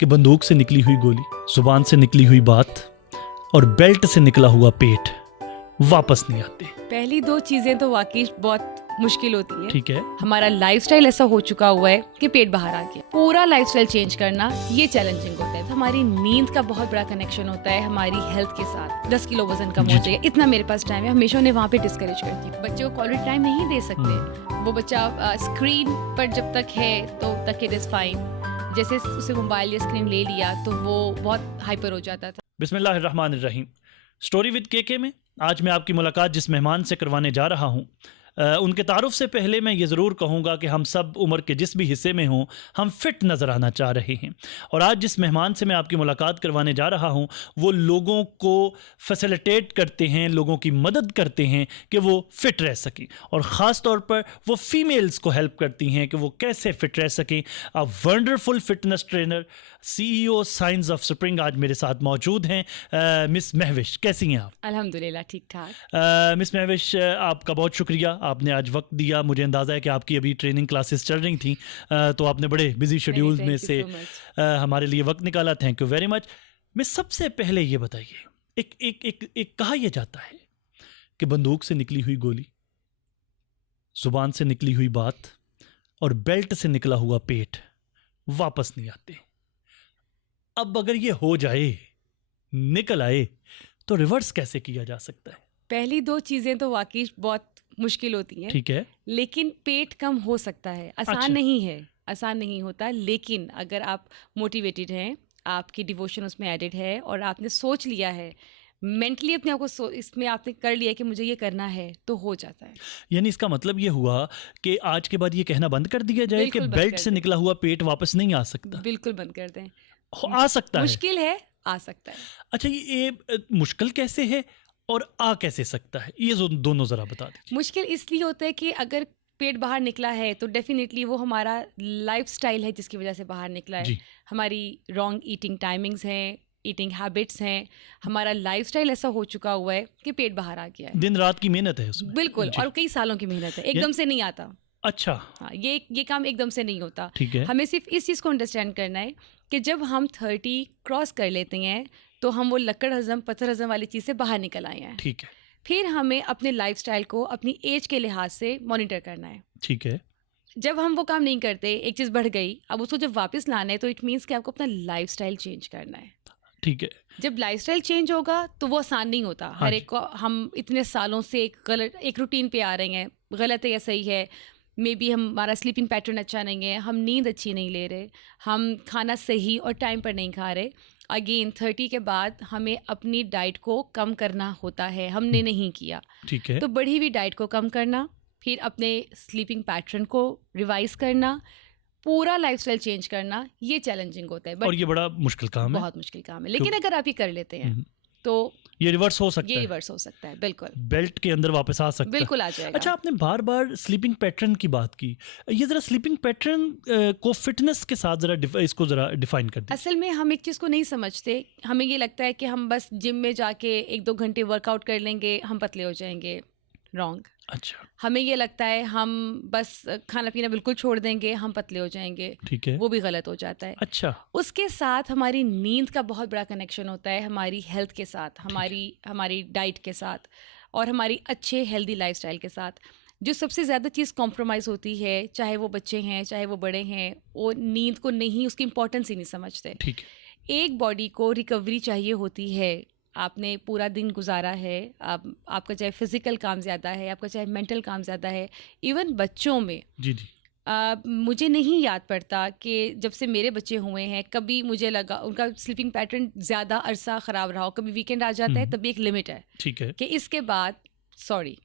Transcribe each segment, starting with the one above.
कि बंदूक से निकली हुई गोली, जुबान से निकली हुई बात और बेल्ट से निकला हुआ पेट वापस नहीं आते। पहली दो चीजें तो वाकई बहुत मुश्किल होती है। ठीक है, हमारा लाइफस्टाइल ऐसा हो चुका हुआ है कि पेट बाहर आ गया। पूरा लाइफस्टाइल चेंज करना ये चैलेंजिंग होता है। तो हमारी नींद का बहुत बड़ा कनेक्शन होता है हमारी हेल्थ के साथ। 10 किलो वजन कम जी, हो जाएगा, इतना मेरे पास टाइम है, हमेशा उन्हें वहाँ पे डिस्करेज करती हूँ। बच्चे को क्वालिटी टाइम नहीं दे सकते। वो बच्चा स्क्रीन पर जब तक है तो तक इट इज फाइन। जैसे उसे मोबाइल या स्क्रीन ले लिया तो वो बहुत हाइपर हो जाता था। बिस्मिल्लाहिर्रहमानिर्रहीम। स्टोरी विद केके में आज मैं आपकी मुलाकात जिस मेहमान से करवाने जा रहा हूँ, उनके तारुफ से पहले मैं ये ज़रूर कहूँगा कि हम सब उम्र के जिस भी हिस्से में हों, हम फिट नज़र आना चाह रहे हैं। और आज जिस मेहमान से मैं आपकी मुलाकात करवाने जा रहा हूँ वो लोगों को फैसिलिटेट करते हैं, लोगों की मदद करते हैं कि वो फ़िट रह सकें, और ख़ास तौर पर वो फीमेल्स को हेल्प करती हैं कि वो कैसे फ़िट रह सकें। A wonderful fitness trainer, CEO science of spring आज मेरे साथ मौजूद हैं। मिस महविश, कैसी हैं आप? अल्हम्दुलिल्लाह ठीक ठाक। मिस महविश, आपका बहुत शुक्रिया, आपने आज वक्त दिया। मुझे अंदाज़ा है कि आपकी अभी ट्रेनिंग क्लासेस चल रही थी, तो आपने बड़े बिजी शेड्यूल में से हमारे लिए वक्त निकाला। Thank you very much. Miss, सबसे पहले ये बताइए, एक कहा यह जाता है कि बंदूक से निकली हुई गोली, जुबान से निकली हुई बात और बेल्ट से निकला हुआ पेट वापस नहीं आते। अब अगर ये हो जाए, निकल आए, तो रिवर्स कैसे किया जा सकता है? पहली दो चीजें तो वाकई बहुत मुश्किल होती हैं। ठीक है, लेकिन पेट कम हो सकता है। आसान अच्छा। नहीं है, आसान नहीं होता। लेकिन अगर आप मोटिवेटेड हैं, आपकी डिवोशन उसमें एडेड है और आपने सोच लिया है, मेंटली अपने आप को इसमें आपने कर लिया कि मुझे ये करना है, तो हो जाता है। यानी इसका मतलब ये हुआ कि आज के बाद ये कहना बंद कर दिया जाए कि बिल्कुल बंद बेल्ट कर से दें। निकला हुआ पेट वापस नहीं आ सकता। बिल्कुल बंद कर दें। आ सकता है। मुश्किल है, आ सकता है। अच्छा, ये मुश्किल कैसे है और आ कैसे सकता है, ये दोनों जरा बता दीजिए। मुश्किल इसलिए होता है कि अगर पेट बाहर निकला है तो डेफिनेटली वो हमारा लाइफस्टाइल है जिसकी वजह से बाहर निकला है। जी, हमारी रॉन्ग ईटिंग टाइमिंग्स हैं, ईटिंग हैबिट्स हैं, हमारा लाइफस्टाइल ऐसा हो चुका हुआ है कि पेट बाहर आ गया है। दिन रात की मेहनत है उसमें। बिल्कुल, जी, और कई सालों की मेहनत है, एकदम से नहीं आता। अच्छा, हाँ, ये काम एकदम से नहीं होता। ठीक है, हमें सिर्फ इस चीज़ को अंडरस्टैंड करना है कि जब हम 30 क्रॉस कर लेते हैं तो हम वो लकड़ हजम पत्थर हजम वाली चीज़ से बाहर निकल आए हैं। ठीक है, फिर हमें अपने लाइफस्टाइल को अपनी एज के लिहाज से मॉनिटर करना है। ठीक है, जब हम वो काम नहीं करते, एक चीज़ बढ़ गई, अब उसको जब वापस लाना है तो इट मीन्स कि आपको अपना लाइफस्टाइल चेंज करना है। ठीक है। जब लाइफस्टाइल चेंज होगा तो वो आसान नहीं होता। हाँ हर जी। एक को, हम इतने सालों से एक रूटीन पे आ रहे हैं, गलत है या सही है, मे बी हमारा स्लीपिंग पैटर्न अच्छा नहीं है, हम नींद अच्छी नहीं ले रहे, हम खाना सही और टाइम पर नहीं खा रहे। अगेन 30 के बाद हमें अपनी डाइट को कम करना होता है, हमने नहीं किया। ठीक है, तो बढ़ी हुई डाइट को कम करना, फिर अपने स्लीपिंग पैटर्न को रिवाइज करना, पूरा लाइफस्टाइल चेंज करना, ये चैलेंजिंग होता है। और ये बड़ा मुश्किल काम है। बहुत मुश्किल काम है, लेकिन अगर आप ये कर लेते हैं तो ये रिवर्स हो सकता ये है, रिवर्स हो सकता है। बिल्कुल बेल्ट के अंदर वापस आ सकता है। बिल्कुल आ जाएगा। अच्छा, आपने बार बार स्लीपिंग पैटर्न की बात की, ये जरा स्लीपिंग पैटर्न को फिटनेस के साथ जरा इसको जरा डिफाइन कर दीजिए। असल में हम एक चीज़ को नहीं समझते। हमें ये लगता है कि हम बस जिम में जाके 1-2 घंटे वर्कआउट कर लेंगे, हम पतले हो जाएंगे। रॉन्ग। अच्छा, हमें ये लगता है हम बस खाना पीना बिल्कुल छोड़ देंगे, हम पतले हो जाएंगे। ठीक है, वो भी गलत हो जाता है। अच्छा, उसके साथ हमारी नींद का बहुत बड़ा कनेक्शन होता है हमारी हेल्थ के साथ, हमारी डाइट के साथ और हमारी अच्छे हेल्दी लाइफस्टाइल के साथ। जो सबसे ज़्यादा चीज़ कॉम्प्रोमाइज़ होती है, चाहे वो बच्चे हैं चाहे वो बड़े हैं, वो नींद को नहीं, उसकी इंपॉर्टेंस ही नहीं समझते। ठीक है, एक बॉडी को रिकवरी चाहिए होती है। आपने पूरा दिन गुजारा है, आपका चाहे फिज़िकल काम ज़्यादा है, आपका चाहे मेंटल काम ज़्यादा है। इवन बच्चों में जी जी, मुझे नहीं याद पड़ता कि जब से मेरे बच्चे हुए हैं कभी मुझे लगा उनका स्लीपिंग पैटर्न ज़्यादा अरसा ख़राब रहा हो। कभी वीकेंड आ जाता है, तभी एक लिमिट है ठीक है। कि इसके बाद सॉरी,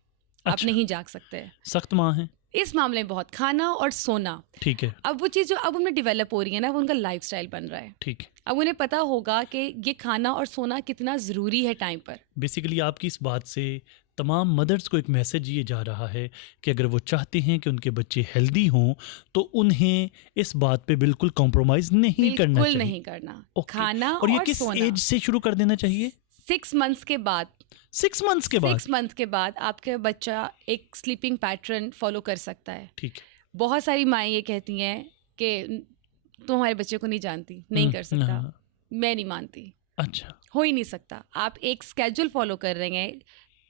आप अच्छा, नहीं जाग सकते। सख्त माँ है। इस मामले में बहुत खाना और सोना, ठीक है, अब वो चीज़ जो अब उनमें डेवलप हो रही है ना, वो उनका लाइफस्टाइल बन रहा है। ठीक है। अब उन्हें पता होगा कि ये खाना और सोना कितना ज़रूरी है टाइम पर। बेसिकली आपकी इस बात से तमाम मदर्स को एक मैसेज ये जा रहा है कि अगर वो चाहते हैं कि उनके बच्चे हेल्दी हों तो उन्हें इस बात पे बिल्कुल कॉम्प्रोमाइज़ नहीं करना बिल्कुल चाहिए। नहीं करना। ओके। खाना और ये और किस सोना एज से शुरू कर देना चाहिए? 6 मंथ्स के बाद। 6 मंथ्स के बाद? 6 मंथ के बाद आपका बच्चा एक स्लीपिंग पैटर्न फॉलो कर सकता है। ठीक है, बहुत सारी माएँ ये कहती हैं कि तो हमारे बच्चे को नहीं जानती, नहीं कर सकता। हाँ, मैं नहीं मानती, अच्छा। हो ही नहीं सकता। आप एक स्केड्यूल फॉलो कर रहे हैं,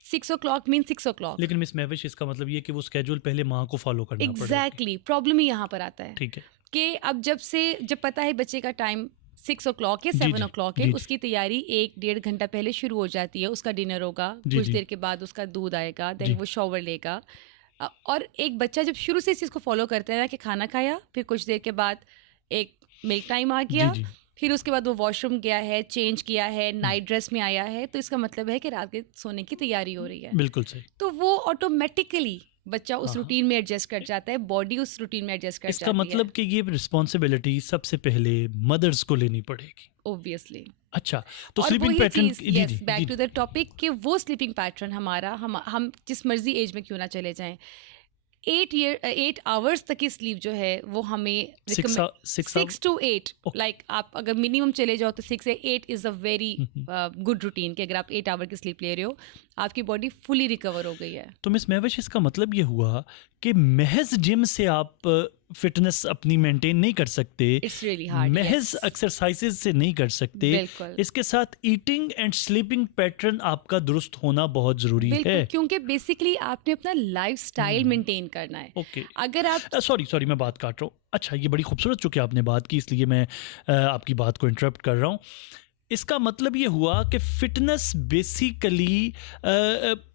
6 o'clock मीन 6 o'clock। लेकिन मिस महविश इसका मतलब ये कि वो स्केड्यूल पहले माँ को फॉलो करना पड़ेगा। एग्जैक्टली, प्रॉब्लम ही यहाँ पर आता है ठीक है। कि अब जब पता है बच्चे का टाइम 6 o'clock या जी, 7 जी, o'clock जी, है, जी। उसकी तैयारी 1-1.5 घंटा पहले शुरू हो जाती है। उसका डिनर होगा, जी, कुछ जी। देर के बाद उसका दूध आएगा, जी। देन वो शॉवर लेगा। और एक बच्चा जब शुरू से इस चीज़ को फॉलो करता है ना कि खाना खाया, फिर कुछ देर के बाद एक मिल्क टाइम आ जी, गया, जी। फिर उसके बाद वो वॉशरूम गया है, चेंज किया है, नाइट ड्रेस में आया है, तो इसका मतलब है कि रात के सोने की तैयारी हो रही है। बिल्कुल सही। तो वो ऑटोमेटिकली बच्चा उस हाँ, रूटीन में एडजस्ट कर जाता है, बॉडी उस रूटीन में एडजस्ट कर इसका जाती मतलब कि ये रिस्पॉन्सिबिलिटी सबसे पहले मदर्स को लेनी पड़ेगी। है ऑब्वियसली। अच्छा, तो और स्लीपिंग वही पैटर्न। चीज़, जी, यस, जी, बैक जी। टू द टॉपिक कि वो स्लीपिंग पैटर्न हमारा, हम जिस मर्जी एज में क्यों ना चले जाएं, 8 आवर्स तक की स्लीप जो है वो हमें 6 to 8, Okay. लाइक आप अगर मिनिमम चले जाओ तो 6 से 8 is a very good routine कि अगर आप 8 आवर की स्लीप ले रहे हो, आपकी बॉडी फुली रिकवर हो गई है। तो मिस महविश इसका मतलब ये हुआ कि महज जिम से आप फिटनेस अपनी मेंटेन नहीं कर सकते, इट्स रियली हार्ड। महज एक्सरसाइजेज से नहीं कर सकते, बिल्कुल इसके साथ ईटिंग एंड स्लीपिंग पैटर्न आपका दुरुस्त होना बहुत जरूरी बिल्कुल, है। क्योंकि बेसिकली आपने अपना लाइफ स्टाइल मेंटेन करना है। ओके, अगर आप सॉरी मैं बात काट रहा हूँ। अच्छा, ये बड़ी खूबसूरत चूंकि आपने बात की, इसलिए मैं आपकी बात को इंटरप्ट कर रहा हूँ। इसका मतलब ये हुआ कि फिटनेस बेसिकली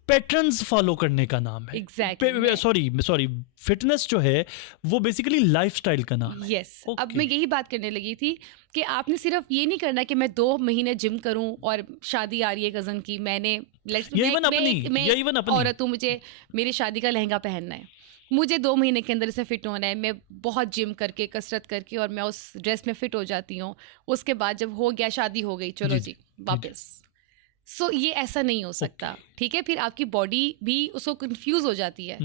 पैटर्न्स फॉलो करने का नाम है। एग्जैक्टली, सॉरी फिटनेस जो है वो बेसिकली लाइफस्टाइल का नाम है। यस। अब Okay. मैं यही बात करने लगी थी कि आपने सिर्फ ये नहीं करना कि मैं 2 महीने जिम करूं और शादी आ रही है कज़न की, मैंने या इवन अपनी औरत हूँ, मुझे मेरी शादी का लहंगा पहनना है, मुझे 2 महीने के अंदर से फिट होना है, मैं बहुत जिम करके कसरत करके और मैं उस ड्रेस में फिट हो जाती हूँ, उसके बाद जब हो गया शादी हो गई, चलो जी वापस। सो ये ऐसा नहीं हो सकता, ठीक है। फिर आपकी बॉडी भी उसको कंफ्यूज हो जाती है।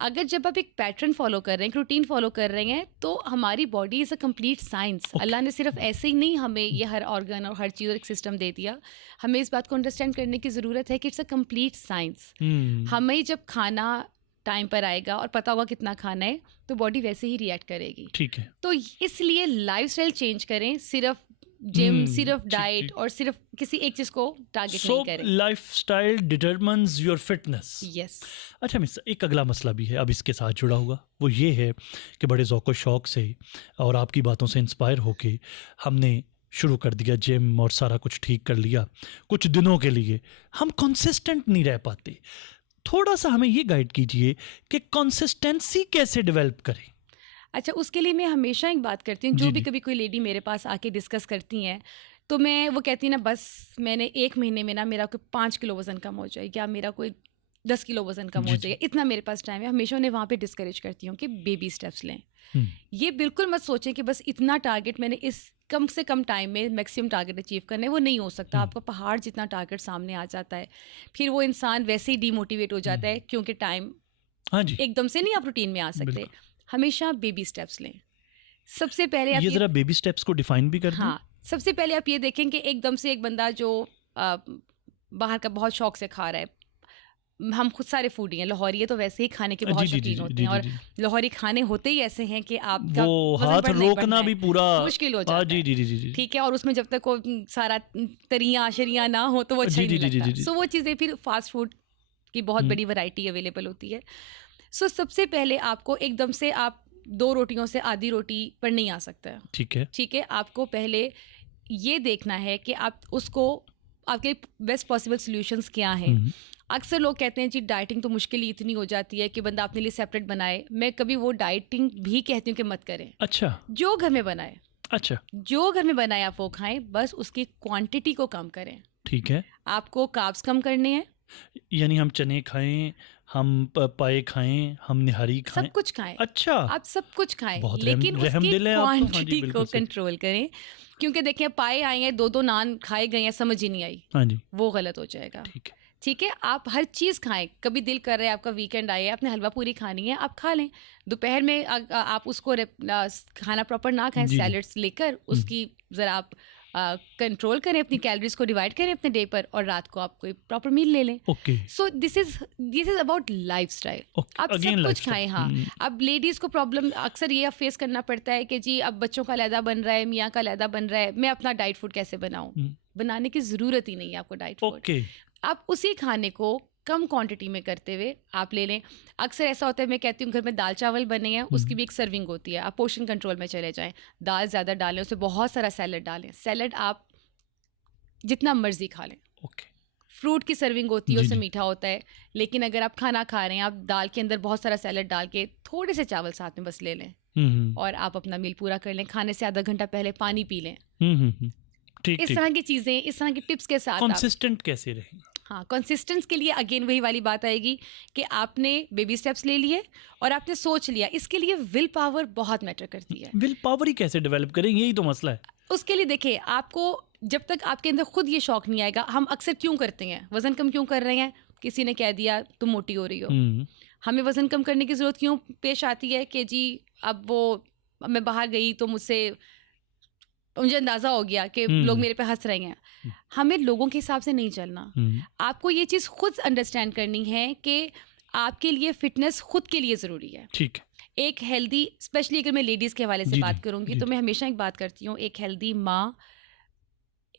अगर जब आप एक पैटर्न फॉलो कर रहे हैं, एक रूटीन फॉलो कर रहे हैं, तो हमारी body is a complete science. Allah ने सिर्फ ऐसे ही नहीं हमें ये हर ऑर्गन और हर चीज़ और एक सिस्टम दे दिया, हमें इस बात को अंडरस्टैंड करने की ज़रूरत है कि इट्स अ कंप्लीट साइंस। हमें जब खाना टाइम पर आएगा और पता होगा कितना खाना है, तो बॉडी वैसे ही रिएक्ट करेगी। ठीक है। तो इसलिए लाइफस्टाइल चेंज करें, सिर्फ जिम, सिर्फ डाइट और सिर्फ किसी एक चीज़ को टारगेट नहीं करें। Lifestyle determines your fitness. Yes. अच्छा मिस, एक अगला मसला भी है अब इसके साथ जुड़ा हुआ, वो ये है कि बड़े ज़ौक़ शौक़ से और आपकी बातों से इंस्पायर होके हमने शुरू कर दिया जिम और सारा कुछ ठीक कर लिया। कुछ दिनों के लिए हम कंसिस्टेंट नहीं रह पाते। थोड़ा सा हमें ये गाइड कीजिए कि कंसिस्टेंसी कैसे डेवलप करें। अच्छा, उसके लिए मैं हमेशा एक बात करती हूँ, जो भी कभी कोई लेडी मेरे पास आके डिस्कस करती हैं, तो मैं वो कहती है ना, बस मैंने 1 महीने में ना मेरा कोई 5 किलो वज़न कम हो जाए, या मेरा कोई 10 किलो वज़न कम हो जाए, इतना मेरे पास टाइम है। हमेशा उन्हें वहाँ पे डिस्करेज करती हूँ कि बेबी स्टेप्स लें। ये बिल्कुल मत सोचें कि बस इतना टारगेट मैंने इस कम से कम टाइम में मैक्सिमम टारगेट अचीव करना है, वो नहीं हो सकता। आपका पहाड़ जितना टारगेट सामने आ जाता है, फिर वो इंसान वैसे ही डीमोटिवेट हो जाता है, क्योंकि टाइम एकदम से नहीं आप रूटीन में आ सकते। हमेशा बेबी स्टेप्स लें। सबसे पहले आप ये ज़रा बेबी स्टेप्स को डिफाइन भी कर दें। हाँ, सबसे पहले आप ये देखें कि एकदम से एक बंदा जो बाहर का बहुत शौक से खा रहा है, हम खुद सारे फूडी हैं, लाहौरी है तो वैसे ही खाने के बहुत शौकीन होते हैं, और लाहौरी खाने होते ही ऐसे हैं कि आपका हाथ रोकना भी पूरा मुश्किल हो जाता है। जी, ठीक है, और उसमें जब तक वो सारा तरियाँ आशरियाँ ना हो तो वो अच्छा नहीं लगता। सो वो चीज़ें, फिर फास्ट फूड की बहुत बड़ी वैरायटी अवेलेबल होती है। सो सबसे पहले आपको एकदम से आप 2 रोटियों से आधी रोटी पर नहीं आ सकता है। ठीक है, आपको पहले ये देखना है कि आप उसको, आपके बेस्ट पॉसिबल सॉल्यूशंस क्या हैं। अक्सर लोग कहते हैं जी डाइटिंग तो मुश्किल ही इतनी हो जाती है कि बंदा अपने लिए सेपरेट बनाए। मैं कभी वो डाइटिंग भी कहती हूँ कि मत करें। अच्छा, जो घर में बनाए, अच्छा, जो घर में बनाए आप वो खाएं, बस उसकी क्वांटिटी को कम करें। ठीक है, आपको कार्ब्स कम करने हैं, यानी हम चने खाएं, हम पाए खाएं, हम निहारी खाएं, सब कुछ खाएं। अच्छा, आप सब कुछ खाएं, रहमदिल लेकिन उसकी है आप तो। क्वांटिटी को कंट्रोल करें। क्योंकि देखिए, पाए आए हैं, 2-2 नान खाए गए हैं, समझ ही नहीं आई, हाँ जी, वो गलत हो जाएगा। ठीक है, आप हर चीज़ खाएं। कभी दिल कर रहा है, आपका वीकेंड आया है, आपने हलवा पूरी खानी है, आप खा लें। दोपहर में आप उसको खाना प्रॉपर ना खाएं, सैलड्स लेकर उसकी ज़रा आप कंट्रोल करें, अपनी कैलोरीज को डिवाइड करें अपने डे पर, और रात को आप कोई प्रॉपर मील ले लें. Okay so this is about lifestyle. आप सब कुछ खाएं. हाँ, अब लेडीज को प्रॉब्लम अक्सर ये फेस करना पड़ता है कि जी अब बच्चों का अलहदा बन रहा है, मियाँ का अलहदा बन रहा है, मैं अपना डाइट फूड कैसे बनाऊं. बनाने की ज़रूरत ही नहीं है आपको डाइट फूड. ओके आप उसी खाने को कम क्वांटिटी में करते हुए आप ले लें. अक्सर ऐसा होता है, मैं कहती हूँ घर में दाल चावल बने हैं, उसकी भी एक सर्विंग होती है. आप पोर्शन कंट्रोल में चले जाएं, दाल ज़्यादा डालें, उसमें बहुत सारा सैलड डालें. सैलड आप जितना मर्जी खा लें. ओके फ्रूट की सर्विंग होती है, जी, उससे जी. मीठा होता है. लेकिन अगर आप खाना खा रहे हैं, आप दाल के अंदर बहुत सारा सैलड डाल के थोड़े से चावल साथ में बस ले लें, और आप अपना मील पूरा कर लें. खाने से आधा घंटा पहले पानी पी लें. ठीक इस ठीक. तरह की चीज़ें, इस तरह की टिप्स के साथ आप, कंसिस्टेंट कैसे रहें? हाँ, कंसिस्टेंस के लिए अगेन वही वाली बात आएगी कि आपने बेबी स्टेप्स ले लिए और आपने सोच लिया. इसके लिए विल पावर बहुत मैटर करती है. विल पावर ही कैसे डेवलप करें, यही तो मसला है. उसके लिए देखिए, आपको जब तक आपके अंदर खुद ये शौक नहीं आएगा, हम अक्सर क्यों करते हैं, वजन कम क्यों कर रहे हैं, किसी ने कह दिया तुम मोटी हो रही हो. हमें वजन कम करने की ज़रूरत क्यों पेश आती है कि जी अब वो मैं बाहर गई तो मुझे अंदाज़ा हो गया कि लोग मेरे पे हंस रहे हैं. हमें लोगों के हिसाब से नहीं चलना. आपको ये चीज़ खुद अंडरस्टैंड करनी है कि आपके लिए फिटनेस खुद के लिए ज़रूरी है. ठीक है. एक हेल्दी, स्पेशली अगर मैं लेडीज़ के हवाले से जी, बात जी, करूँगी, जी, तो मैं हमेशा एक बात करती हूँ, एक हेल्दी माँ,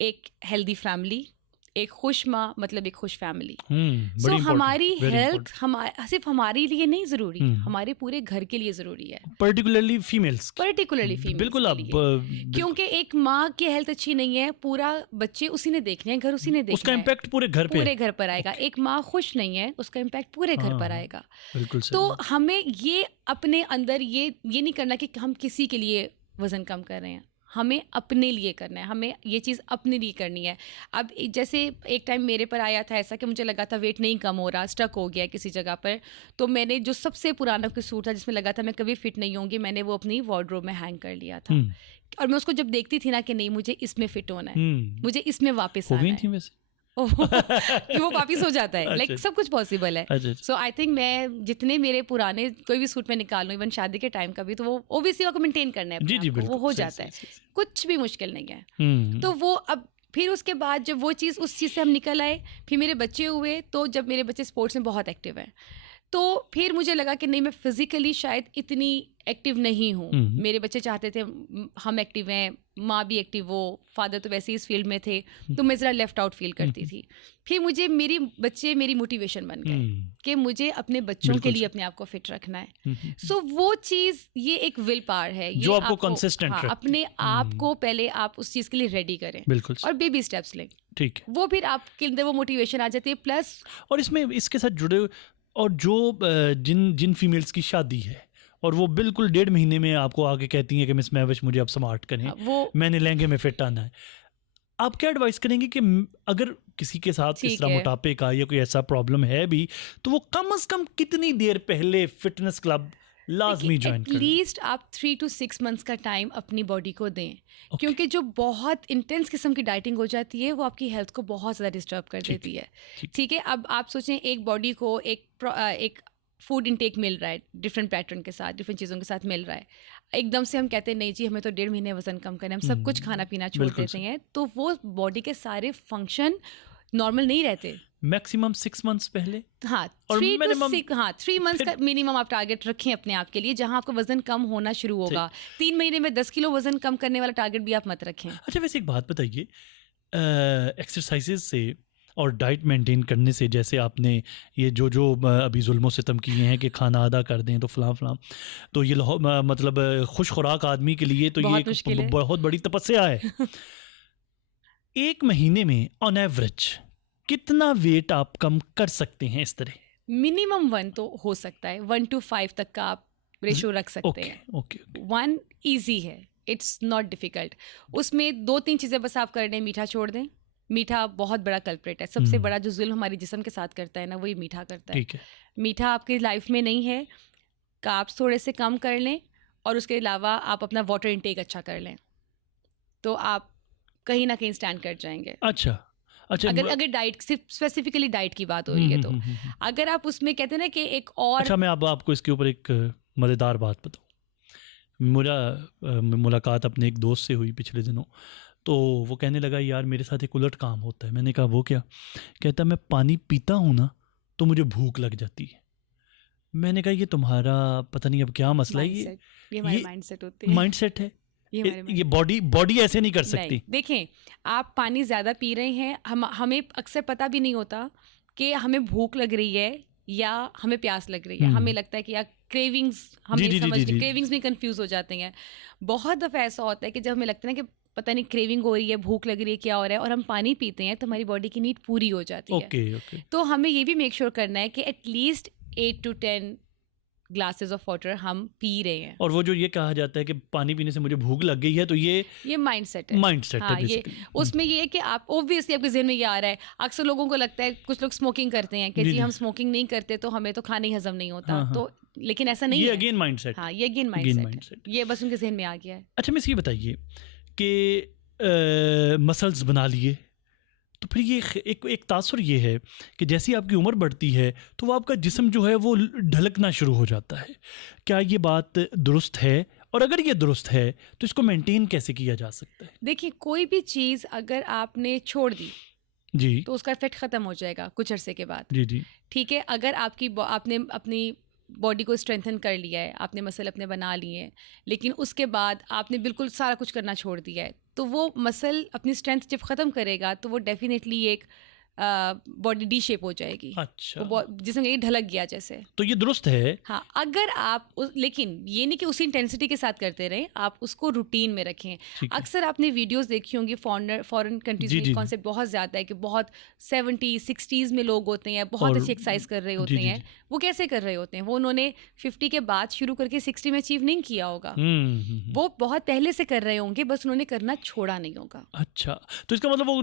एक हेल्दी फैमिली, एक खुश माँ मतलब एक खुश फैमिली. सो हमारी हेल्थ सिर्फ हमारे लिए नहीं ज़रूरी, हमारे पूरे घर के लिए ज़रूरी है. Particularly females. बिल्कुल. अब क्योंकि एक माँ की हेल्थ अच्छी नहीं है, पूरा बच्चे उसी ने देखने हैं, घर उसी ने देखना उसका है, इम्पैक्ट पूरे घर पर आएगा. एक माँ खुश नहीं है, उसका इम्पैक्ट पूरे घर पर आएगा. बिल्कुल तो हमें ये अपने अंदर ये नहीं करना कि हम किसी के लिए वज़न कम कर रहे हैं, हमें अपने लिए करना है, हमें ये चीज़ अपने लिए करनी है. अब जैसे एक टाइम मेरे पर आया था ऐसा कि मुझे लगा था वेट नहीं कम हो रहा, स्टक हो गया किसी जगह पर. तो मैंने जो सबसे पुराना कोई सूट था जिसमें लगा था मैं कभी फिट नहीं होंगी, मैंने वो अपनी वार्डरोब में हैंग कर लिया था. और मैं उसको जब देखती थी ना कि नहीं मुझे इसमें फिट होना है, मुझे इसमें वापस आना है, कि वो वापिस हो जाता है. लाइक सब कुछ पॉसिबल है. सो आई थिंक मैं जितने मेरे पुराने कोई भी सूट में निकालूं, इवन शादी के टाइम का भी, तो वो ओबीसी को मेंटेन करना है, जी, वो हो जाता है. कुछ भी मुश्किल नहीं है. तो वो अब फिर उसके बाद जब वो चीज़, उस चीज़ से हम निकल आए, फिर मेरे बच्चे हुए, तो जब मेरे बच्चे स्पोर्ट्स में बहुत एक्टिव हैं, तो फिर मुझे लगा कि नहीं मैं फिज़िकली शायद इतनी एक्टिव नहीं हूँ. मेरे बच्चे चाहते थे हम एक्टिव हैं, माँ भी एक्टिव हो, फादर तो वैसे ही इस फील्ड में थे, तो मैं ज़रा लेफ्ट आउट फील करती थी. फिर मुझे मेरी बच्चे मेरी मोटिवेशन बन गए कि मुझे अपने बच्चों के लिए अपने आप को फिट रखना है. सो वो चीज़, ये एक विल पावर है, ये जो आपको कंसिस्टेंट रखती है. अपने आप को पहले आप उस चीज़ के लिए रेडी करें, बिल्कुल, और बेबी स्टेप्स लें. ठीक है. वो फिर आपके अंदर वो मोटिवेशन आ जाती है. प्लस और इसमें इसके साथ जुड़े, और जो जिन फीमेल्स की शादी है और वो बिल्कुल 1.5 महीने में आपको आके कहती हैं कि मिस महविश मुझे अब स्मार्ट करें, मैंने लहंगे में फिट आना है, आप क्या एडवाइस करेंगे कि अगर किसी के साथ इस तरह मोटापे का या कोई ऐसा प्रॉब्लम है भी, तो वो कम से कम कितनी देर पहले फिटनेस क्लब लाजमी ज्वाइन करें? एटलीस्ट आप 3 to 6 मंथ्स का टाइम अपनी बॉडी को दें. क्योंकि जो बहुत इंटेंस किस्म की डाइटिंग हो जाती है वो आपकी हेल्थ को बहुत ज़्यादा डिस्टर्ब कर देती है. ठीक है. अब आप सोचें, एक बॉडी को एक फूड इंटेक मिल रहा है, डिफरेंट पैटर्न के साथ, डिफरेंट चीज़ों के साथ मिल रहा है. एकदम से हम कहते हैं नहीं जी हमें तो 1.5 महीने वजन कम करना है, हम सब कुछ खाना पीना छोड़ देते हैं, तो वो बॉडी के सारे फंक्शन नॉर्मल नहीं रहते. मैक्सिमम 6 मंथ्स पहले. हाँ, 3 मंथ्स का मिनिमम आप टारगेट रखें अपने आप के लिए, जहां आपका वजन कम होना शुरू होगा. 3 महीने में 10 किलो वजन कम करने वाला टारगेट भी आप मत रखें. अच्छा, वैसे एक बात बताइए, एक्सरसाइजेज से और डाइट मेंटेन करने से, जैसे आपने ये जो अभी जुल्म सितम किए हैं कि खाना आधा कर दें तो फलां, तो ये मतलब खुश खुराक आदमी के लिए तो ये बहुत बड़ी तपस्या है. 1 महीने में ऑन एवरेज कितना वेट आप कम कर सकते हैं इस तरह? मिनिमम 1 तो हो सकता है, 1 to 5 तक का आप रेशो रख सकते हैं. 1 ईजी है, इट्स नॉट डिफिकल्ट. उसमें 2-3 चीज़ें बस आप कर दें. मीठा छोड़ दें. मीठा बहुत बड़ा कल्प्रेट है. सबसे बड़ा जो जुल्म हमारे जिस्म के साथ करता है ना, वही मीठा करता है. मीठा आपकी लाइफ में नहीं है, कार्ब्स थोड़े से कम कर लें, और उसके अलावा आप अपना वाटर इंटेक अच्छा कर लें, तो आप कहीं ना कहीं स्टैंड कर जाएंगे. अच्छा, अगर डाइट, सिर्फ स्पेसिफिकली डाइट की बात हो रही है, तो अगर आप उसमें कहते हैं ना कि एक और. अच्छा, मैं अब आपको इसके ऊपर एक मज़ेदार बात बताऊँ. मुलाकात अपने एक दोस्त से हुई पिछले दिनों, तो वो कहने लगा यार मेरे साथ एक उलट काम होता है। मैंने कहा वो क्या? कहता मैं पानी पीता हूँ ना तो मुझे भूख लग जाती है। मैंने कहा ये तुम्हारा पता नहीं अब क्या मसला है, माइंडसेट, ये हमारे ये माइंडसेट होते हैं, माइंडसेट है। ये हमारे ये बॉडी ऐसे नहीं कर नहीं, सकती। देखें आप पानी ज़्यादा पी रहे हैं, हमें अक्सर पता भी नहीं होता कि हमें भूख लग रही है या हमें प्यास लग रही है। हमें लगता है कि यार क्रेविंग्स, हम जी, नहीं जी, जी, समझते, जी। क्रेविंग्स में कंफ्यूज हो जाते हैं। बहुत दफ़ा ऐसा होता है कि जब हमें लगता है ना कि पता नहीं क्रेविंग हो रही है, भूख लग रही है, क्या हो रहा है, और हम पानी पीते हैं तो हमारी बॉडी की नीड पूरी हो जाती है। Okay okay. तो हमें ये भी मेक श्योर करना है कि at least 8 to 10 glasses of water हम पी रहे हैं। और वो जो ये कहा जाता है कि पानी पीने से मुझे भूख लग गई है, तो ये माइंडसेट है। माइंडसेट है हाँ, ये बेसिकली। उसमें ये है कि आप ऑब्वियसली आपके जहन में ये आ रहा है। अक्सर लोगों को लगता है, कुछ लोग स्मोकिंग करते हैं कि जी, जी जी। हम स्मोकिंग नहीं करते तो हमें तो खाना ही हजम नहीं होता। हाँ, हाँ। तो लेकिन ऐसा नहीं ये है। Again mindset. हाँ, ये अगेन अगेन माइंडसेट है, ये बस उनके जहन में आ गया है। अच्छा मिस ये बताइए कि मसल्स बना लिए तो फिर ये एक तासुर ये है कि जैसी आपकी उम्र बढ़ती है तो वो आपका जिस्म जो है वो ढलकना शुरू हो जाता है। क्या ये बात दुरुस्त है? और अगर ये दुरुस्त है तो इसको मेंटेन कैसे किया जा सकता है? देखिए, कोई भी चीज़ अगर आपने छोड़ दी जी तो उसका इफेक्ट ख़त्म हो जाएगा कुछ अरसे के बाद। जी जी। ठीक है, अगर आपने अपनी बॉडी को स्ट्रेंथन कर लिया है, आपने मसल अपने बना लिए हैं, लेकिन उसके बाद आपने बिल्कुल सारा कुछ करना छोड़ दिया है, तो वो मसल अपनी स्ट्रेंथ जब ख़त्म करेगा तो वो डेफिनेटली एक बॉडी डी शेप हो जाएगी। अच्छा वो जिसमें ये ढलक गया जैसे। तो ये दुरुस्त है। हाँ, अगर आप लेकिन ये नहीं कि उसी इंटेंसिटी के साथ करते रहें, आप उसको रूटीन में रखें। ठीक है। अक्सर आपने वीडियोस देखी होंगी, फॉरेन कंट्रीज जी, में जी, कॉन्सेप्ट बहुत ज़्यादा है कि बहुत 70-60s में लोग होते हैं, बहुत और अच्छी एक्सरसाइज कर रहे जी, होते जी, हैं। जी। वो कैसे कर रहे होते हैं? वो उन्होंने 50 के बाद शुरू करके 60 में अचीव नहीं किया होगा। वो बहुत पहले से कर रहे होंगे, बस उन्होंने करना छोड़ा नहीं होगा। अच्छा तो इसका मतलब वो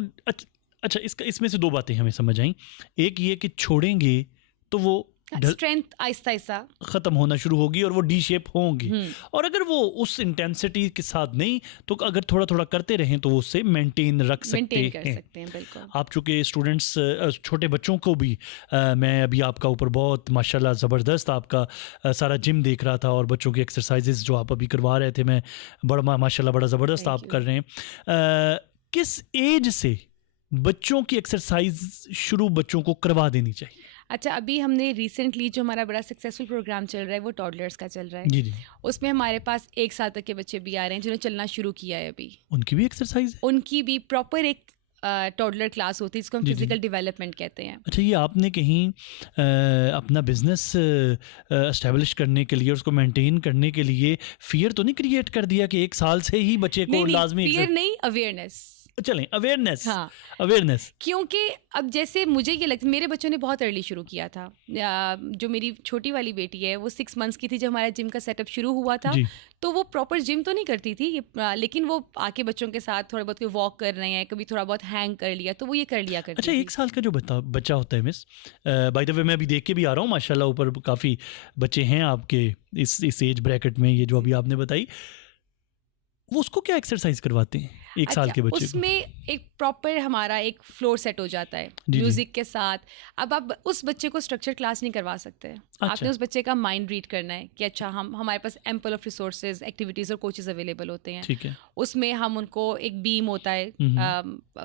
अच्छा इसमें से दो बातें हमें समझ आई। एक ये कि छोड़ेंगे तो वो स्ट्रेंथ आहिस्ता आहिस्ता ख़त्म होना शुरू होगी और वो डी शेप होंगी। हम्म, और अगर वो उस इंटेंसिटी के साथ नहीं तो अगर थोड़ा थोड़ा करते रहें तो वो उससे मेंटेन रख सकते मेंटेन कर हैं। सकते हैं, बिल्कुल। आप चूँकि स्टूडेंट्स छोटे बच्चों को भी मैं अभी आपका ऊपर बहुत माशाल्लाह ज़बरदस्त आपका सारा जिम देख रहा था और बच्चों की एक्सरसाइजेज जो आप अभी करवा रहे थे, मैं बड़ा माशाल्लाह बड़ा ज़बरदस्त Thank आप you. कर रहे हैं। किस एज से बच्चों की एक्सरसाइज शुरू बच्चों को करवा देनी चाहिए? अच्छा, अभी हमने रिसेंटली जो हमारा बड़ा सक्सेसफुल प्रोग्राम चल रहा है वो टॉडलर्स का चल रहा है। जी जी। उसमें हमारे पास 1 साल तक के बच्चे भी आ रहे हैं जिन्होंने चलना शुरू किया है अभी। उनकी भी एक्सरसाइज है? उनकी भी प्रॉपर एक टॉडलर क्लास होती है जिसको हम जी, जी। फिजिकल डेवलपमेंट कहते हैं। अच्छा ये आपने कहीं अपना बिजनेस एस्टेब्लिश करने के लिए, उसको मेंटेन करने के लिए फियर तो नहीं क्रिएट कर दिया कि 1 साल से ही बच्चे को लाजमी फियर नहीं, अवेयरनेस। चलें अवेयरनेस। हाँ, अवेयरनेस। क्योंकि अब जैसे मुझे ये लगता है, मेरे बच्चों ने बहुत अर्ली शुरू किया था। जो मेरी छोटी वाली बेटी है वो 6 मंथ्स की थी जब हमारा जिम का सेटअप शुरू हुआ था। जी तो वो प्रॉपर जिम तो नहीं करती थी लेकिन वो आके बच्चों के साथ थोड़ा बहुत वॉक कर रहे हैं, कभी थोड़ा बहुत हैंग कर लिया, तो वो ये कर लिया करती अच्छा थी। 1 साल का जो बच्चा होता है मिस, बाय द वे मैं अभी देख के भी आ रहा हूँ माशाल्लाह ऊपर काफ़ी बच्चे हैं आपके इस एज ब्रैकेट में, ये जो अभी आपने बताई, वो उसको क्या एक्सरसाइज करवाते हैं 1 साल के बच्चे को? उसमें एक प्रॉपर हमारा एक फ्लोर सेट हो जाता है जी। म्यूजिक के साथ। अब आप उस बच्चे को स्ट्रक्चर क्लास नहीं करवा सकते। अच्छा। आपने उस बच्चे का माइंड रीड करना है कि अच्छा हमारे पास एम्पल ऑफ रिसोर्सेज, एक्टिविटीज और कोचेस अवेलेबल होते हैं। ठीक है। उसमें हम उनको एक बीम होता है,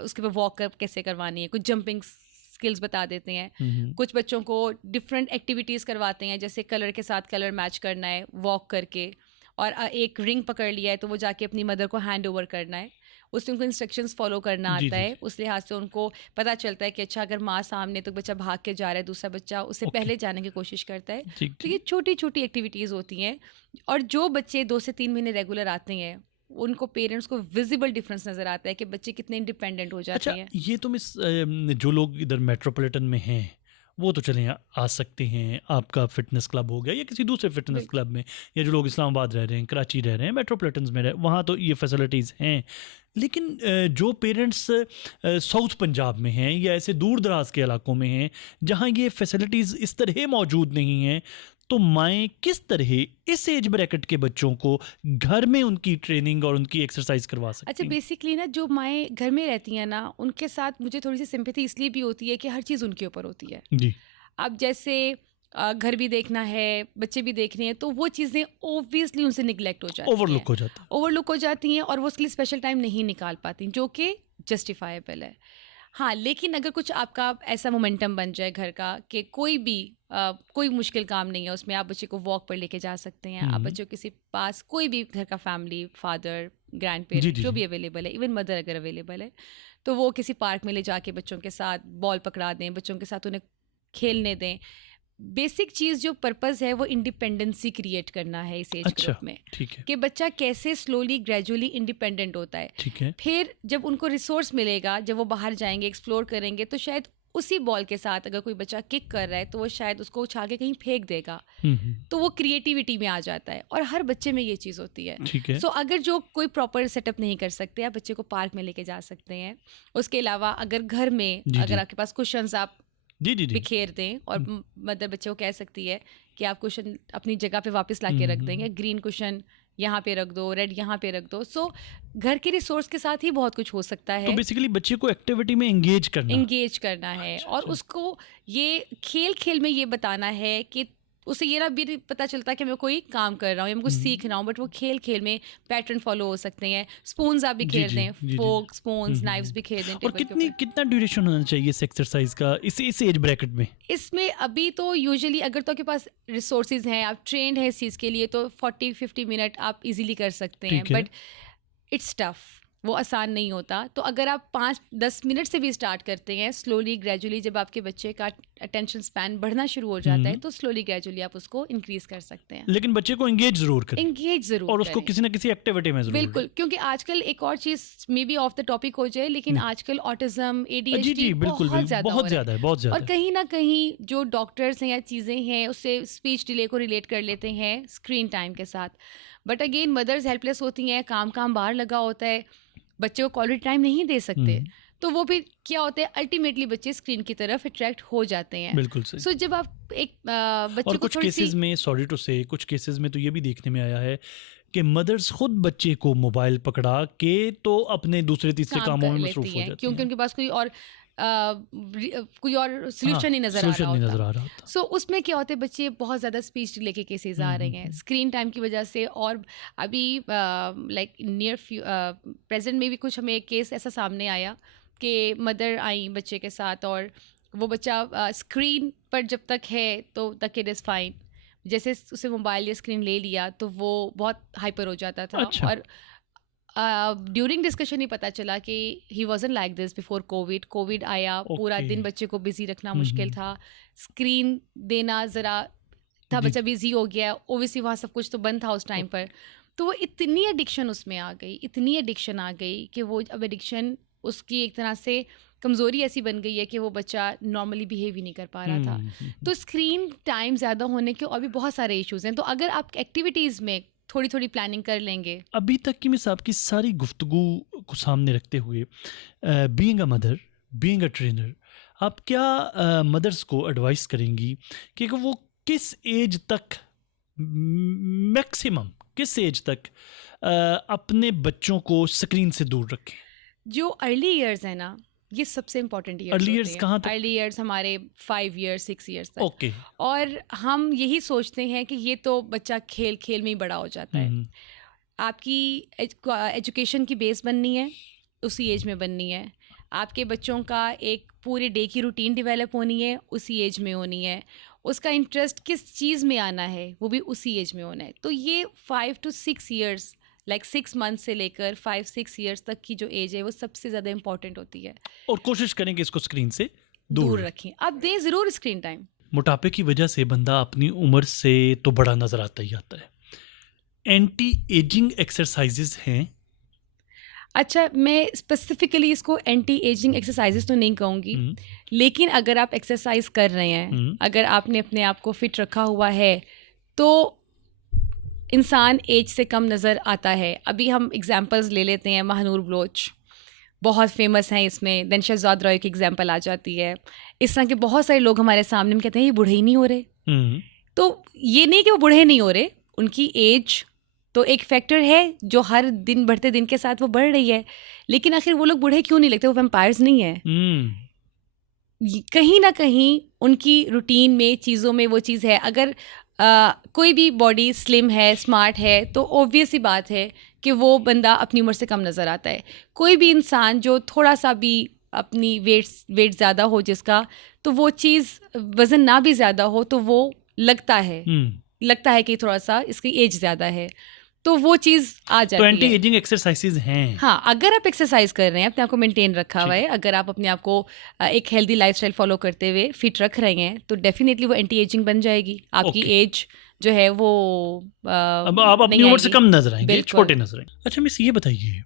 उसके ऊपर वॉक कैसे करवानी है, कुछ जंपिंग स्किल्स बता देते हैं। कुछ बच्चों को डिफरेंट एक्टिविटीज़ करवाते हैं, जैसे कलर के साथ कलर मैच करना है वॉक करके, और एक रिंग पकड़ लिया है तो वो जाके अपनी मदर को हैंड ओवर करना है। उससे उनको इंस्ट्रक्शंस फॉलो करना जी, आता जी, है। जी। उस लिहाज से उनको पता चलता है कि अच्छा अगर माँ सामने तो बच्चा भाग के जा रहा है, दूसरा बच्चा उससे ओके। पहले जाने की कोशिश करता है। ठीक तो ये छोटी छोटी एक्टिविटीज़ होती हैं, और जो बच्चे 2 से 3 महीने रेगुलर आते हैं उनको पेरेंट्स को विजिबल डिफरेंस नज़र आता है कि बच्चे कितने इंडिपेंडेंट हो जाते अच्छा हैं। ये तो मिस जो लोग इधर मेट्रोपॉलिटन में हैं वो तो चलें आ सकते हैं, आपका फिटनेस क्लब हो गया या किसी दूसरे फिटनेस बिल्कुल। क्लब में, या जो लोग इस्लामाबाद रह रहे हैं, कराची रह रहे हैं, मेट्रोपॉलिटन्स में वहाँ तो ये फैसिलिटीज़ हैं। लेकिन जो पेरेंट्स साउथ पंजाब में हैं या ऐसे दूर दराज के इलाकों में हैं जहाँ ये फैसिलिटीज़ इस तरह मौजूद नहीं हैं, तो माएँ किस तरह इस एज ब्रैकेट के बच्चों को घर में उनकी ट्रेनिंग और उनकी एक्सरसाइज करवा सकती अच्छा, हैं? बेसिकली ना जो माएँ घर में रहती हैं ना, उनके साथ मुझे थोड़ी सी सिंपैथी इसलिए भी होती है कि हर चीज़ उनके ऊपर होती है। जी अब जैसे घर भी देखना है, बच्चे भी देखने हैं, तो वो चीज़ें ऑब्वियसली उनसे निगलेक्ट हो जाती हैं, ओवरलुक हो जाती हैं और वो उसके लिए स्पेशल टाइम नहीं निकाल पाती, जो कि जस्टिफाइबल है। हाँ, लेकिन अगर कुछ आपका ऐसा मोमेंटम बन जाए घर का कि कोई मुश्किल काम नहीं है उसमें, आप बच्चे को वॉक पर लेके जा सकते हैं, आप बच्चों किसी पास कोई भी घर का फैमिली, फादर, ग्रैंड पेरेंट जो भी अवेलेबल है, इवन मदर अगर अवेलेबल है, तो वो किसी पार्क में ले जाके बच्चों के साथ बॉल पकड़ा दें, बच्चों के साथ उन्हें खेलने दें। बेसिक चीज़ जो पर्पज़ है वो इंडिपेंडेंसी क्रिएट करना है इस एज ग्रुप में, कि बच्चा कैसे स्लोली ग्रेजुअली इंडिपेंडेंट होता है। ठीक है। फिर जब उनको रिसोर्स मिलेगा, जब वो बाहर जाएंगे, एक्सप्लोर करेंगे, तो शायद उसी बॉल के साथ अगर कोई बच्चा किक कर रहा है तो वो शायद उसको उछाल के कहीं फेंक देगा, तो वो क्रिएटिविटी में आ जाता है, और हर बच्चे में ये चीज़ होती है। सो अगर जो कोई प्रॉपर सेटअप नहीं कर सकते, आप बच्चे को पार्क में लेके जा सकते हैं। उसके अलावा अगर घर में अगर आपके पास कुशन्स आप बिखेर दें, और मदर बच्चे को कह सकती है कि आप कुशन अपनी जगह पे वापस लाके रख देंगे, ग्रीन कुशन यहाँ पे रख दो, रेड यहाँ पे रख दो। सो घर के रिसोर्स के साथ ही बहुत कुछ हो सकता है। तो बेसिकली बच्चे को एक्टिविटी में एंगेज करना है। और उसको ये खेल में ये बताना है कि उसे ये ना भी पता चलता कि मैं कोई काम कर रहा हूँ या मैं कुछ सीख रहा हूँ, बट वो खेल में पैटर्न फॉलो हो सकते हैं। स्पून्स आप भी खेल दें, फोक, स्पून्स, नाइफ्स भी खेल दें। और कितना ड्यूरेशन होना चाहिए इस एक्सरसाइज का इस एज ब्रैकेट में? इसमें अभी तो यूजुअली अगर तो आपके पास रिसोर्सेज हैं, आप ट्रेंड हैं इस चीज़ के लिए, तो 40-50 मिनट आप इजीली कर सकते हैं, बट इट्स टफ, वो आसान नहीं होता। तो अगर आप 5-10 मिनट से भी स्टार्ट करते हैं, स्लोली ग्रेजुअली जब आपके बच्चे का अटेंशन स्पैन बढ़ना शुरू हो जाता है, तो स्लोली ग्रेजुअली आप उसको इंक्रीज कर सकते हैं। लेकिन बच्चे को एंगेज जरूर करें और उसको किसी ना किसी एक्टिविटी में जरूर। बिल्कुल, क्योंकि आजकल एक और चीज़ maybe off the topic हो जाए, लेकिन आजकल ऑटिज्म, ADHD बहुत ज़्यादा है। और कहीं ना कहीं जो डॉक्टर्स हैं या चीज़ें हैं, उससे स्पीच डिले को रिलेट कर लेते हैं स्क्रीन टाइम के साथ। बट अगेन मदर्स हेल्पलेस होती हैं, काम बाहर लगा होता है, बच्चे को क्वालिटी टाइम नहीं दे सकते, तो वो भी क्या होता है, अल्टीमेटली बच्चे स्क्रीन की तरफ अट्रैक्ट हो जाते हैं। बिल्कुल सही। सो जब आप एक बच्चे और को कुछ केसेस में, सॉरी टू से, कुछ केसेस में तो ये भी देखने में आया है कि मदर्स खुद बच्चे को मोबाइल पकड़ा के तो अपने दूसरे तीसरे कामों में मसरूफ हो जाती हैं, क्योंकि उनके पास कोई और सोल्यूशन नहीं नजर आ रहा होता। सो उसमें क्या होता है, बच्चे बहुत ज़्यादा स्पीच डिले के केसेस आ रहे हैं स्क्रीन टाइम की वजह से। और अभी लाइक नियर प्रेजेंट में भी कुछ हमें एक केस ऐसा सामने आया कि मदर आई बच्चे के साथ, और वो बच्चा स्क्रीन पर जब तक है तो तक इट इज़ फाइन, जैसे उसे मोबाइल या स्क्रीन ले लिया तो वो बहुत हाइपर हो जाता था। अच्छा। और ड्यूरिंग डिस्कशन ही पता चला कि he wasn't like this before Covid आया। पूरा दिन बच्चे को बिजी रखना मुश्किल था, स्क्रीन देना ज़रा था, बच्चा बिजी हो गया, ओबियसली वहाँ सब कुछ तो बंद था उस टाइम पर। तो वो इतनी एडिक्शन उसमें आ गई कि वो अब एडिक्शन उसकी एक तरह से कमज़ोरी ऐसी बन गई है कि वो बच्चा नॉर्मली बिहेव ही नहीं कर पा रहा था। तो स्क्रीन टाइम ज़्यादा होने के और भी बहुत सारे इश्यूज़ हैं। तो अगर आप एक्टिविटीज़ में थोड़ी प्लानिंग कर लेंगे। अभी तक की मिस आपकी सारी गुफ्तगू को सामने रखते हुए, being a mother, being a trainer, आप क्या मदर्स को एडवाइस करेंगी कि वो किस एज तक, मैक्सिमम किस एज तक अपने बच्चों को स्क्रीन से दूर रखें? जो अर्ली ईयर्स है ना, ये सबसे इम्पोर्टेंट ईयर्स। अर्ली ईयर्स कहाँ तक? अर्ली ईयर्स हमारे 5 ईयर्स 6 ईयर्स तक। ओके। और हम यही सोचते हैं कि ये तो बच्चा खेल में ही बड़ा हो जाता है। आपकी एजुकेशन की बेस बननी है, उसी एज में बननी है। आपके बच्चों का एक पूरे डे की रूटीन डेवलप होनी है, उसी एज में होनी है। उसका इंटरेस्ट किस चीज़ में आना है, वो भी उसी एज में होना है। तो ये 5 to 6 ईयर्स, लाइक 6 मंथ से लेकर 5-6 ईयर्स तक की जो एज है वो सबसे ज़्यादा इंपॉर्टेंट होती है। और कोशिश करें कि इसको स्क्रीन से दूर रखें। आप दें ज़रूर स्क्रीन टाइम। मोटापे की वजह से बंदा अपनी उम्र से तो बड़ा नज़र आता ही आता है। एंटी एजिंग एक्सरसाइजेस हैं? अच्छा, मैं स्पेसिफिकली इसको एंटी एजिंग एक्सरसाइजेस तो नहीं कहूँगी, लेकिन अगर आप एक्सरसाइज कर रहे हैं, अगर आपने अपने आप को फिट रखा हुआ है, तो इंसान एज से कम नज़र आता है। अभी हम एग्जांपल्स ले लेते हैं, महानूर बलोच बहुत फेमस हैं इसमें, देन शहजाद रॉय की एग्जांपल आ जाती है। इस तरह के बहुत सारे लोग हमारे सामने, हम कहते हैं ये बूढ़े ही नहीं हो रहे। तो ये नहीं कि वो बूढ़े नहीं हो रहे, उनकी एज तो एक फैक्टर है जो हर दिन बढ़ते दिन के साथ वो बढ़ रही है, लेकिन आखिर वो लोग बूढ़े क्यों नहीं लगते? वो वैम्पायर्स नहीं है। कहीं ना कहीं उनकी रूटीन में, चीज़ों में वो चीज़ है। अगर कोई भी बॉडी स्लिम है, स्मार्ट है, तो ऑब्वियस ही बात है कि वो बंदा अपनी उम्र से कम नज़र आता है। कोई भी इंसान जो थोड़ा सा भी अपनी वेट ज़्यादा हो जिसका, तो वो चीज़ वज़न ना भी ज़्यादा हो तो वो लगता है कि थोड़ा सा इसकी एज ज़्यादा है, तो वो चीज़ आ जाती तो है। एंटी एजिंग एक्सरसाइजेज हैं। हाँ, अगर आप एक्सरसाइज कर रहे हैं, अपने आप को मेंटेन रखा हुआ है, अगर आप अपने आप को एक हेल्दी लाइफस्टाइल फॉलो करते हुए फिट रख रहे हैं, तो डेफिनेटली वो एंटी एजिंग बन जाएगी। आपकी एज जो है वो अब आप अपनी उम्र से कम नजर आएंगे, छोटे नजर आएंगे। अच्छा मिस, ये बताइए,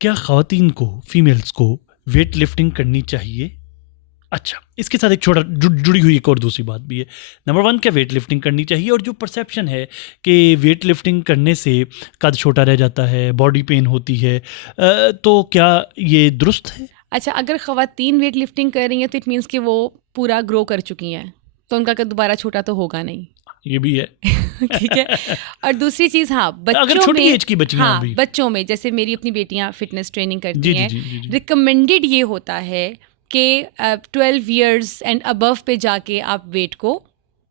क्या ख़वातीन को, फीमेल्स को वेट लिफ्टिंग करनी चाहिए? अच्छा, इसके साथ एक छोटा जुड़ी हुई एक और दूसरी बात भी है। नंबर 1, क्या वेट लिफ्टिंग करनी चाहिए? और जो परसेप्शन है कि वेट लिफ्टिंग करने से कद छोटा रह जाता है, बॉडी पेन होती है, तो क्या ये दुरुस्त है? अच्छा, अगर ख़वातीन वेट लिफ्टिंग कर रही हैं तो इट मीन्स कि वो पूरा ग्रो कर चुकी हैं, तो उनका कद दोबारा छोटा तो होगा नहीं। ये भी है। ठीक है। और दूसरी चीज़, हाँ, बच्चों अगर छोटी एज की बच्चियां, हाँ, भी बच्चों में, जैसे मेरी अपनी बेटियां फिटनेस ट्रेनिंग करती हैं, जी। रिकमेंडेड ये होता है कि 12 इयर्स एंड अबव पे जाके आप वेट को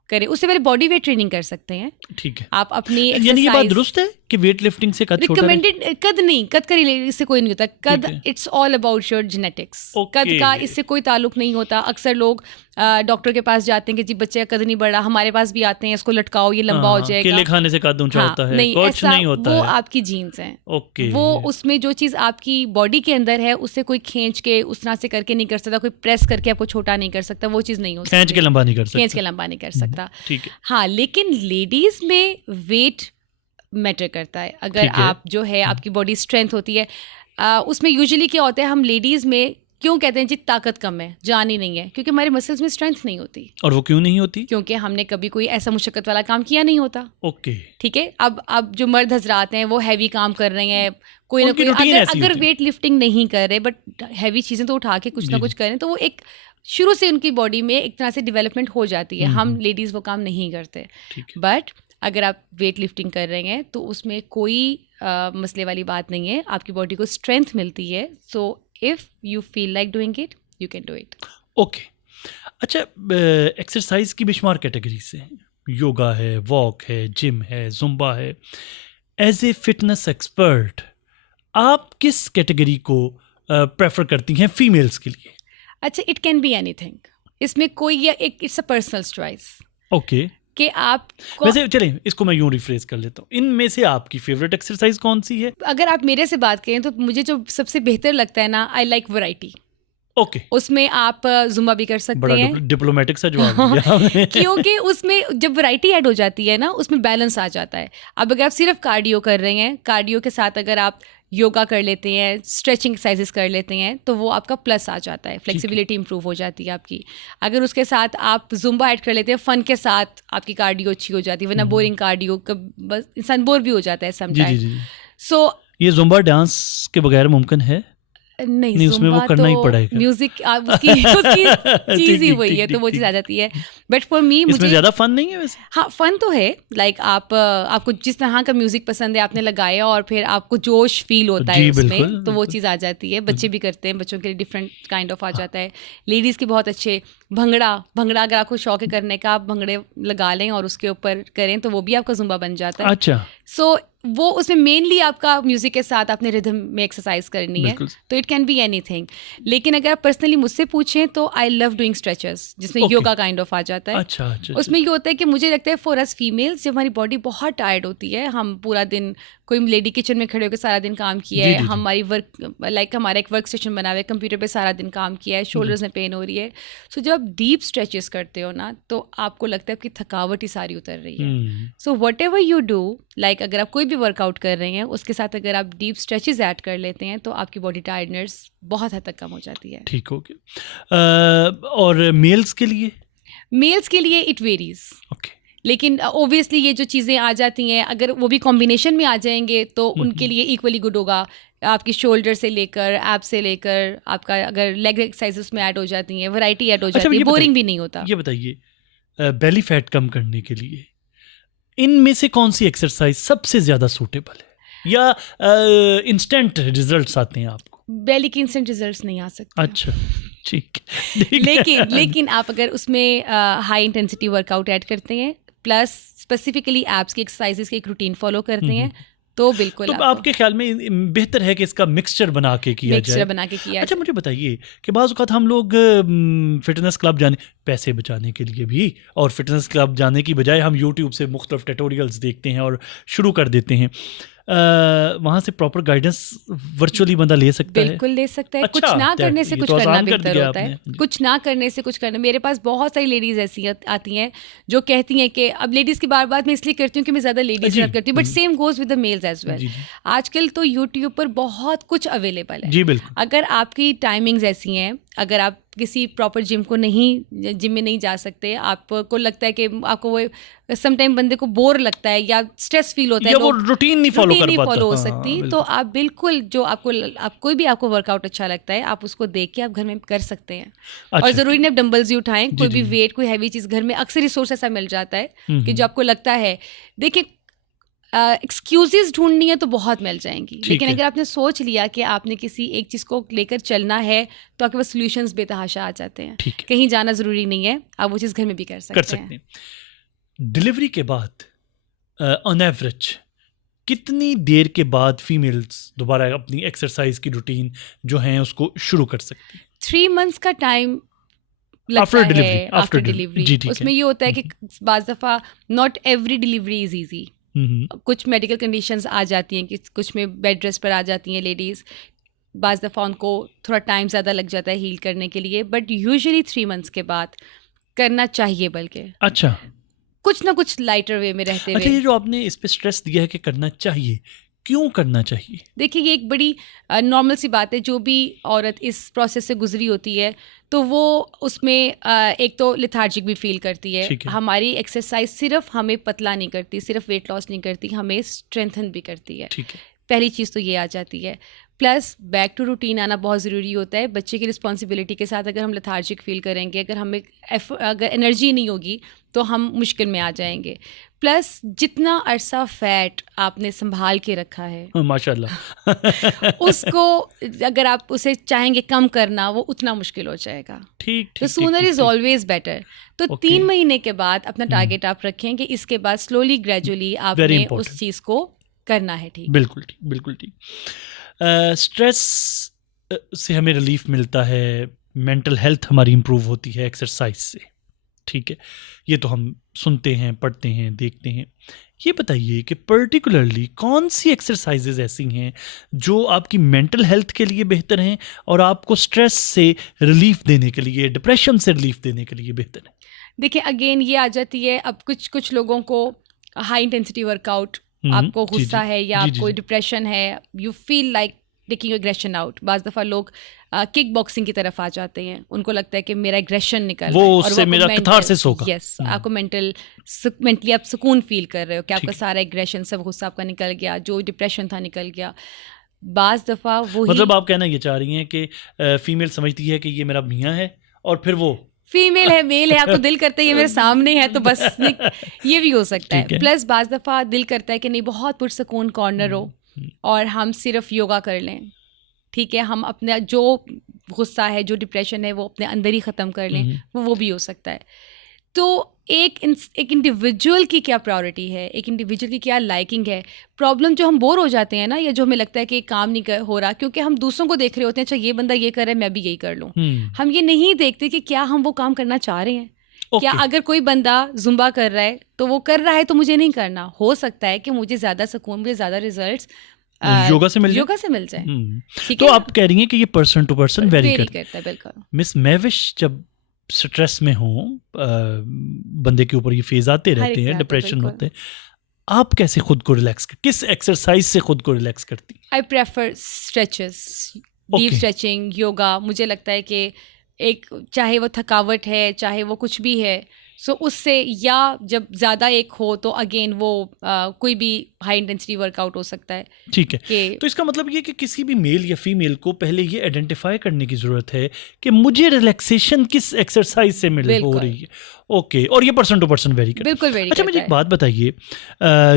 करें। उससे पहले बॉडी वेट ट्रेनिंग कर सकते हैं। ठीक है। आप अपनी यानी ये बात दुरुस्त है कि वेट लिफ्टिंग से कद छोटा रहे? रिकमेंडेड कद नहीं, कद का इससे कोई नहीं होता। कद it's all about your genetics. कद का इससे कोई ताल्लुक नहीं होता। अक्सर लोग डॉक्टर के पास जाते हैं कि जी बच्चे का कद नहीं बढ़ा, हमारे पास भी आते हैं, इसको लटकाओ, ये लंबा हो जाएगा। केले खाने से कद ऊंचा होता है? नहीं, कुछ नहीं होता वो है। आपकी जीन्स हैं। ओके। वो उसमें जो चीज़ आपकी बॉडी के अंदर है, उससे कोई खींच के उस तरह से करके नहीं कर सकता, कोई प्रेस करके आपको छोटा नहीं कर सकता, वो चीज़ नहीं हो सकती। खींच के लंबा नहीं कर सकता। खींच के लंबा नहीं कर सकता। ठीक है। हाँ, लेकिन लेडीज में वेट मैटर करता है। अगर आप जो है आपकी बॉडी स्ट्रेंथ होती है, उसमें यूजुअली क्या होता है, हम लेडीज़ में क्यों कहते हैं जी ताकत कम है, जान ही नहीं है, क्योंकि हमारे मसल्स में स्ट्रेंथ नहीं होती। और वो क्यों नहीं होती? क्योंकि हमने कभी कोई ऐसा मुशक्कत वाला काम किया नहीं होता। ओके। ठीक है। अब जो मर्द हजरात हैं वो हैवी काम कर रहे हैं, कोई ना कोई, अगर वेट लिफ्टिंग नहीं कर रहे बट हैवी चीज़ें तो उठा के कुछ ना कुछ करें, तो वो एक शुरू से उनकी बॉडी में एक तरह से डेवलपमेंट हो जाती है। हम लेडीज़ वो काम नहीं करते। बट अगर आप वेट लिफ्टिंग कर रहे हैं तो उसमें कोई मसले वाली बात नहीं है, आपकी बॉडी को स्ट्रेंथ मिलती है। So if you feel like doing it, you can do it. Okay. अच्छा, एक्सरसाइज की बेशुमार कैटेगरीज हैं, योगा है, वॉक है, जिम है, जुम्बा है। एज ए फिटनेस एक्सपर्ट आप किस कैटेगरी को प्रेफर करती हैं फीमेल्स के लिए? अच्छा, इट कैन बी एनीथिंग। इसमें कोई it's a personal choice. Okay. कि आप वैसे चलें, इसको मैं यूं रिफ्रेज कर लेता हूँ, इनमें से आपकी फेवरेट एक्सरसाइज कौन सी है? अगर आप मेरे से बात करें तो मुझे जो सबसे बेहतर लगता है ना, आई लाइक वैरायटी। ओके। उसमें आप जुम्बा भी कर सकते बड़ा हैं। डिप्लोमेटिक सा जवाब दिया। क्योंकि उसमें जब वैरायटी ऐड हो जाती है ना, उसमें बैलेंस आ जाता है। अब अगर आप सिर्फ कार्डियो कर रहे हैं, कार्डियो के साथ अगर आप योगा कर लेते हैं, स्ट्रेचिंग एक्सरसाइजेस कर लेते हैं, तो वो आपका प्लस आ जाता है, फ्लेक्सिबिलिटी इंप्रूव हो जाती है आपकी। अगर उसके साथ आप जुम्बा ऐड कर लेते हैं, फन के साथ आपकी कार्डियो अच्छी हो जाती है, वरना बोरिंग कार्डियो बस इंसान बोर भी हो जाता है समटाइम। सो ये जुम्बा डांस के बगैर मुमकिन है? नहीं, उसमें वो करना ही पड़ेगा। म्यूजिक उसकी चीज ही वही है, तो वो चीज़ आ जाती है। बट फॉर मी, मुझे ज़्यादा फन नहीं है वैसे? हाँ, फन तो है। लाइक आपको जिस तरह का म्यूजिक पसंद है, आपने लगाया और फिर आपको जोश फील होता है उसमें, तो वो चीज़ आ जाती है। बच्चे भी करते हैं, बच्चों के लिए डिफरेंट काइंड ऑफ आ जाता है। लेडीज़ के बहुत अच्छे भंगड़ा अगर आपको शौक है करने का, आप भंगड़े लगा लें और उसके ऊपर करें, तो वो भी आपका जुम्बा बन जाता है। अच्छा। सो वो उसमें मेनली आपका म्यूजिक के साथ आपने रिदम में एक्सरसाइज करनी है, तो इट कैन बी एनीथिंग। लेकिन अगर आप पर्सनली मुझसे पूछें तो आई लव डूइंग स्ट्रेचेस, जिसमें योगा काइंड ऑफ आ जाता है। अच्छा। उसमें ये होता है कि मुझे लगता है फॉर अस फीमेल्स, जब हमारी बॉडी बहुत टायर्ड होती है, हम पूरा दिन, कोई लेडी किचन में खड़े होकर सारा दिन काम किया है, हमारी हमारा एक वर्क स्टेशन बना हुआ है, कंप्यूटर पे सारा दिन काम किया है, शोल्डर्स में पेन हो रही है। सो जब आप डीप स्ट्रेचेस करते हो ना, तो आपको लगता है आपकी थकावट ही सारी उतर रही है। So what ever you do, like अगर आप कोई भी वर्कआउट कर रहे हैं, उसके साथ अगर आप डीप स्ट्रेचेस ऐड कर लेते हैं, तो आपकी बॉडी टायर्डनेस बहुत हद तक कम हो जाती है। ठीक हो गया। और मेल्स के लिए इट वेरीज। ओके। लेकिन ओबियसली ये जो चीज़ें आ जाती हैं, अगर वो भी कॉम्बिनेशन में आ जाएंगे तो उनके लिए इक्वली गुड होगा। आपकी शोल्डर से लेकर ऐप से लेकर आपका अगर लेग एक्सरसाइजेस में ऐड हो जाती हैं, वैरायटी ऐड हो जाती है, बोरिंग भी नहीं होता। ये बताइए, बेली फैट कम करने के लिए इनमें से कौन सी एक्सरसाइज सबसे ज़्यादा सूटेबल है, या इंस्टेंट रिजल्ट्स आते हैं आपको? बेली के इंस्टेंट रिजल्ट्स नहीं आ सकते। अच्छा। ठीक है। लेकिन आप अगर उसमें हाई इंटेंसिटी वर्कआउट ऐड करते हैं प्लस स्पेसिफिकली एब्स की एक्सरसाइजेस की एक रूटीन फॉलो करते हैं तो बिल्कुल तो आपके ख्याल में बेहतर है कि इसका मिक्सचर बना के किया जाए? बना के किया अच्छा, मुझे बताइए कि बाज़ औक़ात हम लोग फिटनेस क्लब जाने, पैसे बचाने के लिए भी, और फिटनेस क्लब जाने की बजाय हम यूट्यूब से मुख्तलिफ ट्यूटोरियल्स देखते हैं और शुरू कर देते हैं। वहाँ से प्रॉपर गाइडेंस वर्चुअली बंदा ले सकता है? बिल्कुल ले सकता है। अच्छा, कुछ ना करने से ये कुछ तो करना आसान कर बेहतर दिया होता है। आपने। कुछ ना करने से कुछ करना। मेरे पास बहुत सारी लेडीज़ ऐसी आती हैं जो कहती हैं कि अब लेडीज़ की बात मैं इसलिए करती हूँ कि मैं ज़्यादा लेडीज़ जी, बात करती हूँ, but same goes with the males as well. जी, जी। आजकल तो यूट्यूब पर बहुत कुछ अवेलेबल है। जी, बिल्कुल। अगर आपकी टाइमिंग्स ऐसी हैं, अगर आप किसी प्रॉपर जिम में नहीं जा सकते, आपको लगता है कि आपको वो समटाइम बंदे को बोर लगता है या स्ट्रेस फील होता है, या वो रूटीन नहीं फॉलो कर पाता। फॉलो हो हाँ, सकती, तो बिल्कुल। आप बिल्कुल जो आप कोई भी आपको वर्कआउट अच्छा लगता है, आप उसको देख के आप घर में कर सकते हैं। अच्छा, और ज़रूरी नहीं आप डंबल्स ही उठाएं, जी, कोई भी जी। वेट, कोई हैवी चीज़ घर में अक्सर रिसोर्स ऐसा मिल जाता है कि जो आपको लगता है। देखिए, एक्सक्यूजेस ढूंढनी है तो बहुत मिल जाएंगी, लेकिन है। अगर आपने सोच लिया कि आपने किसी एक चीज़ को लेकर चलना है तो आपके पास सॉल्यूशंस बेतहाशा आ जाते हैं। ठीक है, कहीं जाना ज़रूरी नहीं है, आप वो चीज़ घर में भी कर सकते हैं। डिलीवरी के बाद ऑन एवरेज कितनी देर के बाद फीमेल्स दोबारा अपनी एक्सरसाइज की रूटीन जो है उसको शुरू कर सकती हैं? 3 मंथ्स का टाइम लगता After है delivery, after after delivery, delivery. जी, ठीक उसमें है। ये होता है कि बाज़ दफ़ा not every delivery is easy. कुछ मेडिकल कंडीशंस आ जाती हैं कि कुछ में बेड रेस्ट पर आ जाती हैं लेडीज़, बाज़ दफ़ा उनको थोड़ा टाइम ज़्यादा लग जाता है हील करने के लिए, बट यूजुअली 3 मंथ्स के बाद करना चाहिए। बल्कि अच्छा, कुछ ना कुछ लाइटर वे में रहते अच्छा, हुए। ये जो आपने इस पे स्ट्रेस दिया है कि करना चाहिए, क्यों करना चाहिए? देखिए, ये एक बड़ी नॉर्मल सी बात है। जो भी औरत इस प्रोसेस से गुजरी होती है तो वो उसमें एक तो लेथार्जिक भी फील करती है। ठीक है। हमारी एक्सरसाइज सिर्फ हमें पतला नहीं करती, सिर्फ वेट लॉस नहीं करती, हमें स्ट्रेंथन भी करती है। ठीक है। पहली चीज़ तो ये आ जाती है। प्लस बैक टू रूटीन आना बहुत ज़रूरी होता है। बच्चे की रिस्पॉन्सिबिलिटी के साथ अगर हम लेथार्जिक फील करेंगे, अगर हमें अगर एनर्जी नहीं होगी तो हम मुश्किल में आ जाएंगे। प्लस जितना अरसा फैट आपने संभाल के रखा है माशाल्लाह उसको अगर आप उसे चाहेंगे कम करना, वो उतना मुश्किल हो जाएगा। ठीक, तो सूनर इज़ ऑलवेज बेटर। तो Okay. 3 महीने के बाद अपना टारगेट आप रखें कि इसके बाद स्लोली ग्रेजुअली Very आपने important. उस चीज़ को करना है। ठीक, बिल्कुल ठीक, बिल्कुल ठीक। स्ट्रेस से हमें रिलीफ मिलता है, मेंटल हेल्थ हमारी इम्प्रूव होती है एक्सरसाइज से, ठीक है, ये तो हम सुनते हैं, पढ़ते हैं, देखते हैं। ये बताइए कि पर्टिकुलरली कौन सी एक्सरसाइजेज ऐसी हैं जो आपकी मेंटल हेल्थ के लिए बेहतर हैं और आपको स्ट्रेस से रिलीफ देने के लिए, डिप्रेशन से रिलीफ देने के लिए बेहतर है? देखिए अगेन ये आ जाती है, अब कुछ लोगों को हाई इंटेंसिटी वर्कआउट, आपको जी, गुस्सा जी, है या जी, आपको जी। डिप्रेशन है, you feel like taking aggression out. बाज़ दफ़ा लोग किक बॉक्सिंग की तरफ आ जाते हैं, उनको लगता है कि मेरा एग्रेशन निकल वो रहा है और उससे आपको मेरा mental- catharsis होगा। यस, आपको मेंटली आप सुकून फील कर रहे हो कि आपका ठीक। सारा एग्रेशन, सब गुस्सा आपका निकल गया, जो डिप्रेशन था निकल गया। बाज़ दफ़ा वही मतलब आप कहना ये चाह रही हैं कि फीमेल समझती है कि ये मेरा मियाँ है और फिर वो फीमेल है, मेल है, आपको दिल करता है ये मेरे सामने है तो बस ये भी हो सकता ठीक है। है। प्लस बाज़ दफ़ा दिल करता है कि नहीं, बहुत पुरसकून कॉर्नर हो और हम सिर्फ योगा कर लें, ठीक है, हम अपना जो गुस्सा है, जो डिप्रेशन है, वो अपने अंदर ही ख़त्म कर लें, वो भी हो सकता है। तो एक इंडिविजुअल की क्या प्रायोरिटी है, एक इंडिविजुअल की क्या लाइकिंग है। प्रॉब्लम जो हम बोर हो जाते हैं ना, या जो हमें लगता है कि काम नहीं हो रहा, क्योंकि हम दूसरों को देख रहे होते हैं, अच्छा ये बंदा ये कर रहा है, मैं भी यही कर लूँ। हम ये नहीं देखते कि क्या हम वो काम करना चाह रहे हैं। क्या अगर कोई बंदा जुम्बा कर रहा है तो वो कर रहा है तो मुझे नहीं करना, हो सकता है कि मुझे ज़्यादा सुकून, मुझे ज़्यादा रिजल्ट्स योगा से मिल जाए। ठीक तो है, आप कह रही हैं कि ये पर्सन टू पर्सन वेरी करता है। बिल्कुल। मिस मैविश, जब स्ट्रेस में हो, बंदे के ऊपर ये फेज आते रहते हैं, डिप्रेशन होते हैं, आप कैसे खुद को रिलैक्स किस एक्सरसाइज से खुद को रिलैक्स करती? I prefer stretches, deep stretching, yoga. मुझे लगता है कि एक, चाहे वो थकावट है, चाहे वो कुछ भी है, सो उससे, या जब ज़्यादा एक हो तो अगेन वो कोई भी हाई इंटेंसिटी वर्कआउट हो सकता है। ठीक है, तो इसका मतलब ये कि किसी भी मेल या फीमेल को पहले ये आइडेंटिफाई करने की ज़रूरत है कि मुझे रिलैक्सेशन किस एक्सरसाइज से मिल हो रही है। ओके, और ये पर्सन टू पर्सन वेरी करता है। बिल्कुल वेरी। अच्छा, मुझे एक बात बताइए,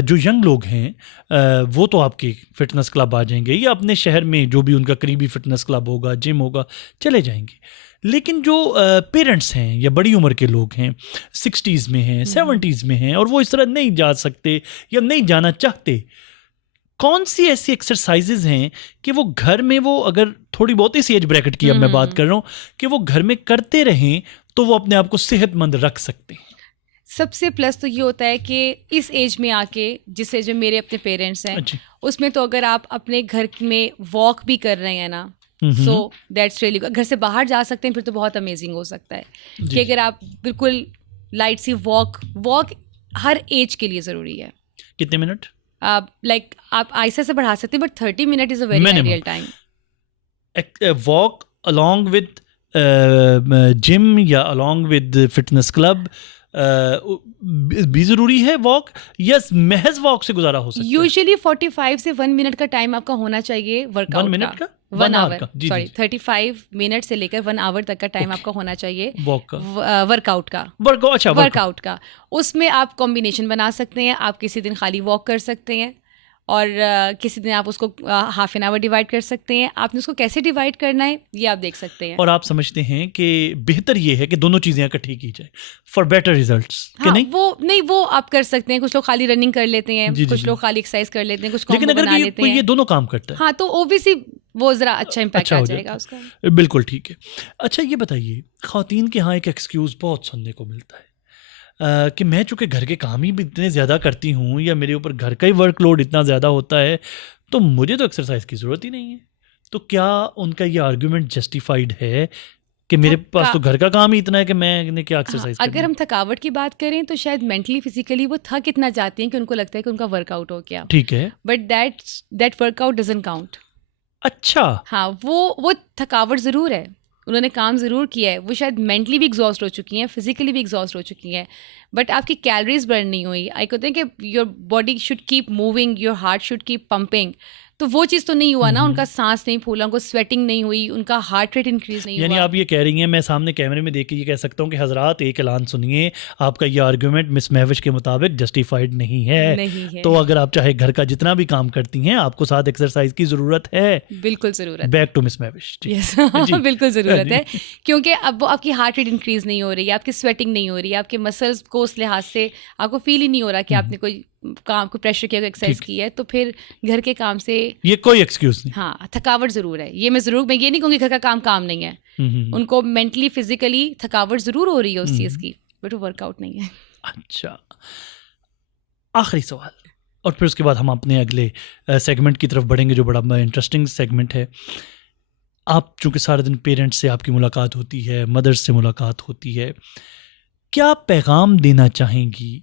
जो यंग लोग हैं वो तो आपके फिटनेस क्लब आ जाएंगे या अपने शहर में जो भी उनका करीबी फिटनेस क्लब होगा, जिम होगा, चले जाएंगे, लेकिन जो पेरेंट्स हैं या बड़ी उम्र के लोग हैं, 60s में हैं, 70s में हैं, और वो इस तरह नहीं जा सकते या नहीं जाना चाहते, कौन सी ऐसी एक्सरसाइजेज हैं कि वो घर में, वो अगर थोड़ी बहुत इस एज ब्रैकेट की अब मैं बात कर रहा हूँ, कि वो घर में करते रहें तो वो अपने आप को सेहतमंद रख सकते हैं? सबसे प्लस तो ये होता है कि इस एज में आके, जिस एज में मेरे अपने पेरेंट्स हैं, उसमें तो अगर आप अपने घर में वॉक भी कर रहे हैं ना, सो दैट्स रियली, घर से बाहर जा सकते हैं फिर तो बहुत अमेजिंग हो सकता है। कि अगर आप बिल्कुल लाइट सी वॉक हर एज के लिए ज़रूरी है। कितने मिनट? आप आहिस्ता से बढ़ा सकते हैं, but 30 minute is a very ideal time. Walk along with gym या अलॉन्ग विद फिटनेस क्लब भी ज़रूरी है वॉक, या महज वॉक से गुजारा हो सकता है? यूजुअली 45 से 1 मिनट का टाइम आपका होना चाहिए वर्कआउट 1 मिनट का? 1 आवर, सॉरी 35 मिनट से लेकर 1 आवर तक का टाइम आपका होना चाहिए वॉक का, वर्कआउट का। अच्छा, वर्कआउट का, उसमें आप कॉम्बिनेशन बना सकते हैं। आप किसी दिन खाली वॉक कर सकते हैं और किसी दिन आप उसको हाफ एन आवर डिवाइड कर सकते हैं। आपने उसको कैसे डिवाइड करना है ये आप देख सकते हैं। और आप समझते हैं कि बेहतर ये है कि दोनों चीज़ें इकट्ठी की जाए फॉर बेटर रिजल्ट्स? हाँ, वो आप कर सकते हैं। कुछ लोग खाली रनिंग कर लेते हैं, कुछ लोग खाली एक्सरसाइज कर लेते हैं, कुछ कॉम्बो बना लेते हैं। ये दोनों काम करता है, हाँ, तो ओबियसली वो ज़रा अच्छा इम्पैक्ट आ जाएगा उसका। बिल्कुल ठीक है। अच्छा, ये बताइए, ख़वातीन के यहाँ एक एक्सक्यूज़ बहुत सुनने को मिलता है कि मैं चूँकि घर के काम ही भी इतने ज़्यादा करती हूँ, या मेरे ऊपर घर का ही वर्कलोड इतना ज़्यादा होता है, तो मुझे तो एक्सरसाइज की ज़रूरत ही नहीं है। तो क्या उनका ये आर्ग्यूमेंट जस्टिफाइड है कि मेरे पास तो घर का काम ही इतना है कि मैंने क्या एक्सरसाइज अगर हम थकावट की बात करें तो शायद मेंटली फिजिकली वो थक इतना जाते हैं कि उनको लगता है कि उनका वर्कआउट हो गया, ठीक है, but that workout doesn't count. अच्छा, हाँ, वो थकावट ज़रूर है, उन्होंने काम ज़रूर किया है, वो शायद मेंटली भी एग्जॉस्ट हो चुकी हैं, फिजिकली भी एग्जॉस्ट हो चुकी हैं, बट आपकी कैलोरीज बर्न नहीं हुई। आई कहते हैं कि your body should keep moving, your heart should keep pumping, तो वो चीज़ तो नहीं हुआ ना। उनका सांस नहीं फूला, उनको स्वेटिंग नहीं हुई, उनका हार्ट रेट इंक्रीज नहीं हुआ। यानी आप ये कह रही हैं, मैं सामने कैमरे में देख के ये कह सकता हूँ कि हजरात एक ऐलान सुनिए, आपका ये आर्गुमेंट मिस महविश के मुताबिक जस्टिफाइड नहीं है। तो अगर आप चाहे घर का जितना भी काम करती हैं, आपको साथ एक्सरसाइज की ज़रूरत है। बिल्कुल ज़रूरत है। Back to miss Mahvish. Yes, बिल्कुल ज़रूरत है, क्योंकि अब वो आपकी हार्ट रेट इंक्रीज नहीं हो रही है, आपकी स्वेटिंग नहीं हो रही है, आपके मसल्स को उस लिहाज से आपको फील ही नहीं हो रहा कि आपने कोई काम को प्रेशर किया, एक्सरसाइज की है, तो फिर घर के काम से ये कोई एक्सक्यूज नहीं। हाँ, थकावट जरूर है, ये मैं ये नहीं कहूँगी घर का काम नहीं है। उनको मेंटली फिजिकली थकावट जरूर हो रही है उस चीज़ की, बट वो वर्कआउट नहीं है। अच्छा, आखिरी सवाल, और फिर उसके बाद हम अपने अगले सेगमेंट की तरफ बढ़ेंगे जो बड़ा इंटरेस्टिंग सेगमेंट है। आप चूँकि सारे दिन पेरेंट्स से आपकी मुलाकात होती है, मदर्स से मुलाकात होती है, क्या पैगाम देना चाहेंगी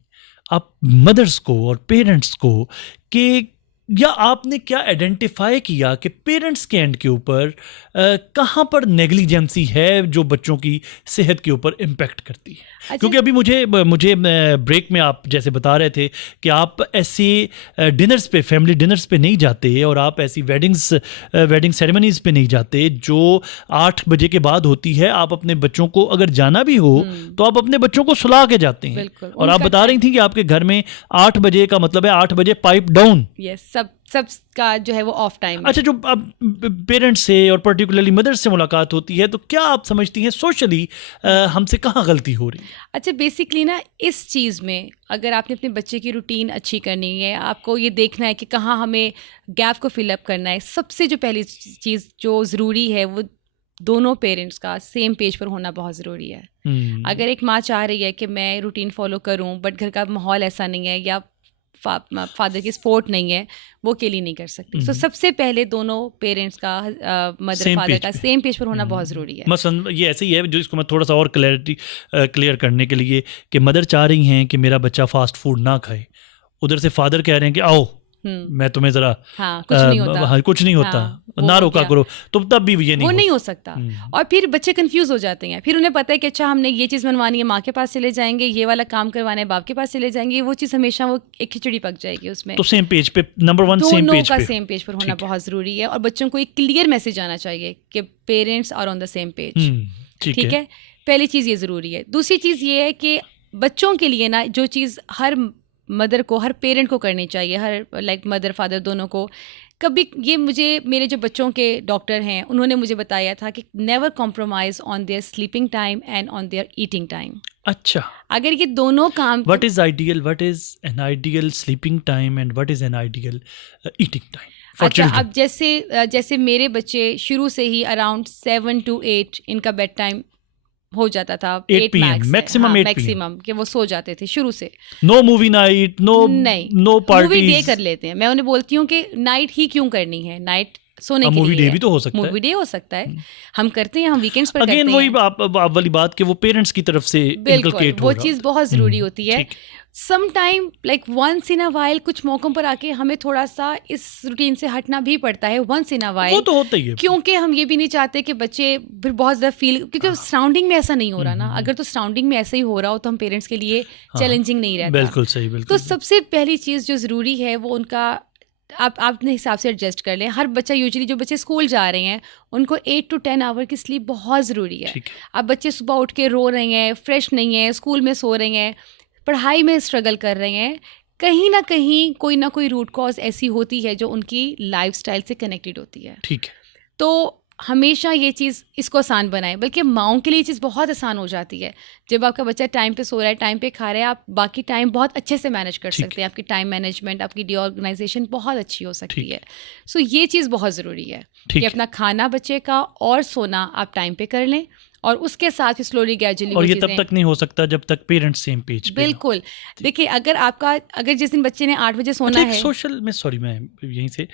आप मदर्स को और पेरेंट्स को कि, या आपने क्या आइडेंटिफाई किया कि पेरेंट्स के एंड के ऊपर कहाँ पर नेग्लिजेंसी है जो बच्चों की सेहत के ऊपर इम्पैक्ट करती है? अच्छा, क्योंकि अभी मुझे ब्रेक में आप जैसे बता रहे थे कि आप ऐसे डिनर्स पे, फैमिली डिनर्स पे नहीं जाते, और आप ऐसी वेडिंग सेरेमनीज़ पे नहीं जाते जो 8 बजे के बाद होती है। आप अपने बच्चों को अगर जाना भी हो तो आप अपने बच्चों को सुला के जाते हैं, और आप बता रही थी कि आपके घर में 8 बजे का मतलब है 8 बजे पाइप डाउन। यस, सब का जो है वो ऑफ टाइम है। अच्छा, जो अब पेरेंट्स से और पर्टिकुलरली मदर्स से मुलाकात होती है, तो क्या आप समझती हैं सोशली हमसे कहाँ गलती हो रही है? अच्छा, बेसिकली ना इस चीज़ में अगर आपने अपने बच्चे की रूटीन अच्छी करनी है, आपको ये देखना है कि कहाँ हमें गैप को फिलअप करना है, सबसे जो पहली चीज़ जो ज़रूरी है वो दोनों पेरेंट्स का सेम पेज पर होना बहुत ज़रूरी है। अगर एक माँ चाह रही है कि मैं रूटीन फॉलो करूँ, बट घर का माहौल ऐसा नहीं है, या फादर की सपोर्ट नहीं है, वो अकेली नहीं कर सकती। तो सबसे पहले दोनों पेरेंट्स का, मदर फादर का सेम पेज पर होना बहुत ज़रूरी है। मसलन ये ऐसे ही है, जो इसको मैं थोड़ा सा और क्लियर करने के लिए, कि मदर चाह रही हैं कि मेरा बच्चा फास्ट फूड ना खाए, उधर से फादर कह रहे हैं कि आओ मैं तुम्हें जरा कुछ नहीं होता, कुछ नहीं होता, ना रोका करो, तो तब भी ये नहीं हो सकता। और फिर बच्चे कंफ्यूज हो जाते हैं, फिर उन्हें पता है कि अच्छा हमने ये चीज़ मनवानी है, माँ के पास चले जाएंगे, ये वाला काम करवाना है, बाप के पास चले जाएंगे, वो चीज़ हमेशा वो एक खिचड़ी पक जाएगी उसमें। तो सेम पेज पे, नंबर 1 सेम पेज पर होना बहुत ज़रूरी है, और बच्चों को एक क्लियर मैसेज आना चाहिए कि parents are on the same page. ठीक है, पहली चीज़ ये ज़रूरी है। दूसरी चीज़ ये है कि बच्चों के लिए ना जो चीज़ हर मदर को, हर पेरेंट को करनी चाहिए, हर मदर फादर दोनों को कभी ये मुझे मेरे जो बच्चों के डॉक्टर हैं उन्होंने मुझे बताया था कि never compromise on their sleeping time and on their eating time. अच्छा, अगर ये दोनों काम what is an ideal sleeping time and what is an ideal eating time for अच्छा, children? अब जैसे मेरे बच्चे शुरू से ही अराउंड 7 to 8 इनका बेड टाइम हो जाता था। 8 PM, maximum 8 PM. मैक्सिमम कि वो सो जाते थे शुरू से। No movie night, no नहीं, no मूवी डे parties. कर लेते हैं। मैं उन्हें बोलती हूँ कि नाइट ही क्यों करनी है, नाइट सोने के मूवी लिए डे भी तो हो सकता है। मूवी डे हो सकता है, हम करते हैं, हम वीकेंड्स पर अगेन करते वही हैं। आप वाली बात कि वो पेरेंट्स की तरफ से बिल्कुल, inculcate हो वो रहा चीज़ होता बहुत ज़रूरी होती है। ठीक। Some time like once in a while कुछ मौकों पर आके हमें थोड़ा सा इस रूटीन से हटना भी पड़ता है वंस इन अ वो वाइल, तो होता ही है। क्योंकि हम ये भी नहीं चाहते कि बच्चे फिर बहुत ज़्यादा फील, क्योंकि सराउंडिंग में ऐसा नहीं हो रहा ना। अगर तो सराउंडिंग में ऐसा ही हो रहा हो तो हम पेरेंट्स के लिए चैलेंजिंग नहीं रहता। बिल्कुल सही, तो बिल्कुल। सबसे पहली चीज़ जो ज़रूरी है वो उनका आप अपने हिसाब से एडजस्ट कर लें। हर बच्चा यूजुअली जो बच्चे स्कूल जा रहे हैं उनको 8 to 10 आवर की स्लीप बहुत ज़रूरी है। ठीक है। अब बच्चे सुबह उठ के रो रहे हैं, फ्रेश नहीं है, स्कूल में सो रहे हैं, पढ़ाई में स्ट्रगल कर रहे हैं, कहीं ना कोई रूट कॉज ऐसी होती है जो उनकी लाइफस्टाइल से कनेक्टेड होती है। ठीक है। तो हमेशा ये चीज़ इसको आसान बनाएं, बल्कि माओं के लिए ये चीज़ बहुत आसान हो जाती है। जब आपका बच्चा टाइम पे सो रहा है, टाइम पे खा रहा है, आप बाकी टाइम बहुत अच्छे से मैनेज कर ठीक सकते हैं। आपकी टाइम मैनेजमेंट, आपकी डीऑर्गेनाइजेशन बहुत अच्छी हो सकती ठीक है। सो ये चीज़ बहुत ज़रूरी है ठीक कि है। अपना खाना बच्चे का और सोना आप टाइम पे कर लें, और उसके साथ ही स्लोली ग्रेजुअली और ये तब तक नहीं हो सकता जब तक पेरेंट्स सेम पेज पे बिल्कुल। देखिए, अगर जिस दिन बच्चे ने 8 बजे सोना है, सोशल में, सॉरी मैं यहीं से,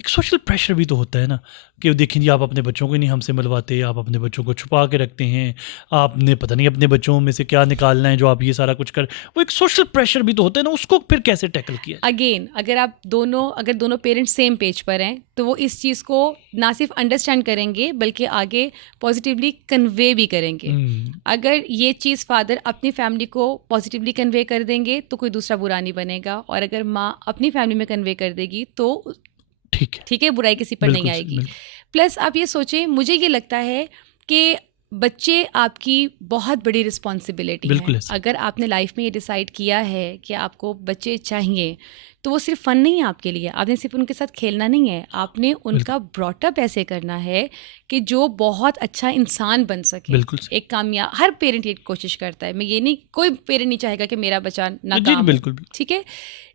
एक सोशल प्रेशर भी तो होता है ना कि देखिए आप अपने बच्चों को नहीं हमसे मिलवाते, आप अपने बच्चों को छुपा के रखते हैं, आपने पता नहीं अपने बच्चों में से क्या निकालना है जो आप ये सारा कुछ कर, वो एक सोशल प्रेशर भी तो होता है ना, उसको फिर कैसे टैकल किया? अगेन अगर दोनों पेरेंट्स सेम पेज पर हैं तो वो इस चीज़ को ना सिर्फ अंडरस्टैंड करेंगे बल्कि आगे पॉजिटिवली कन्वे भी करेंगे। अगर ये चीज़ फादर अपनी फैमिली को पॉजिटिवली कन्वे कर देंगे तो कोई दूसरा बुरा नहीं बनेगा, और अगर माँ अपनी फैमिली में कन्वे कर देगी तो ठीक है, बुराई किसी पर नहीं आएगी। प्लस आप ये सोचें, मुझे ये लगता है कि बच्चे आपकी बहुत बड़ी रिस्पॉन्सिबिलिटी है। अगर आपने लाइफ में ये डिसाइड किया है कि आपको बच्चे चाहिए तो वो सिर्फ फ़न नहीं है आपके लिए, आपने सिर्फ उनके साथ खेलना नहीं है, आपने उनका ब्रॉटअप ऐसे करना है कि जो बहुत अच्छा इंसान बन सके। एक कामयाब, हर पेरेंट ये कोशिश करता है, मैं ये नहीं, कोई पेरेंट नहीं चाहेगा कि मेरा बच्चा नाकाम हो, ठीक है।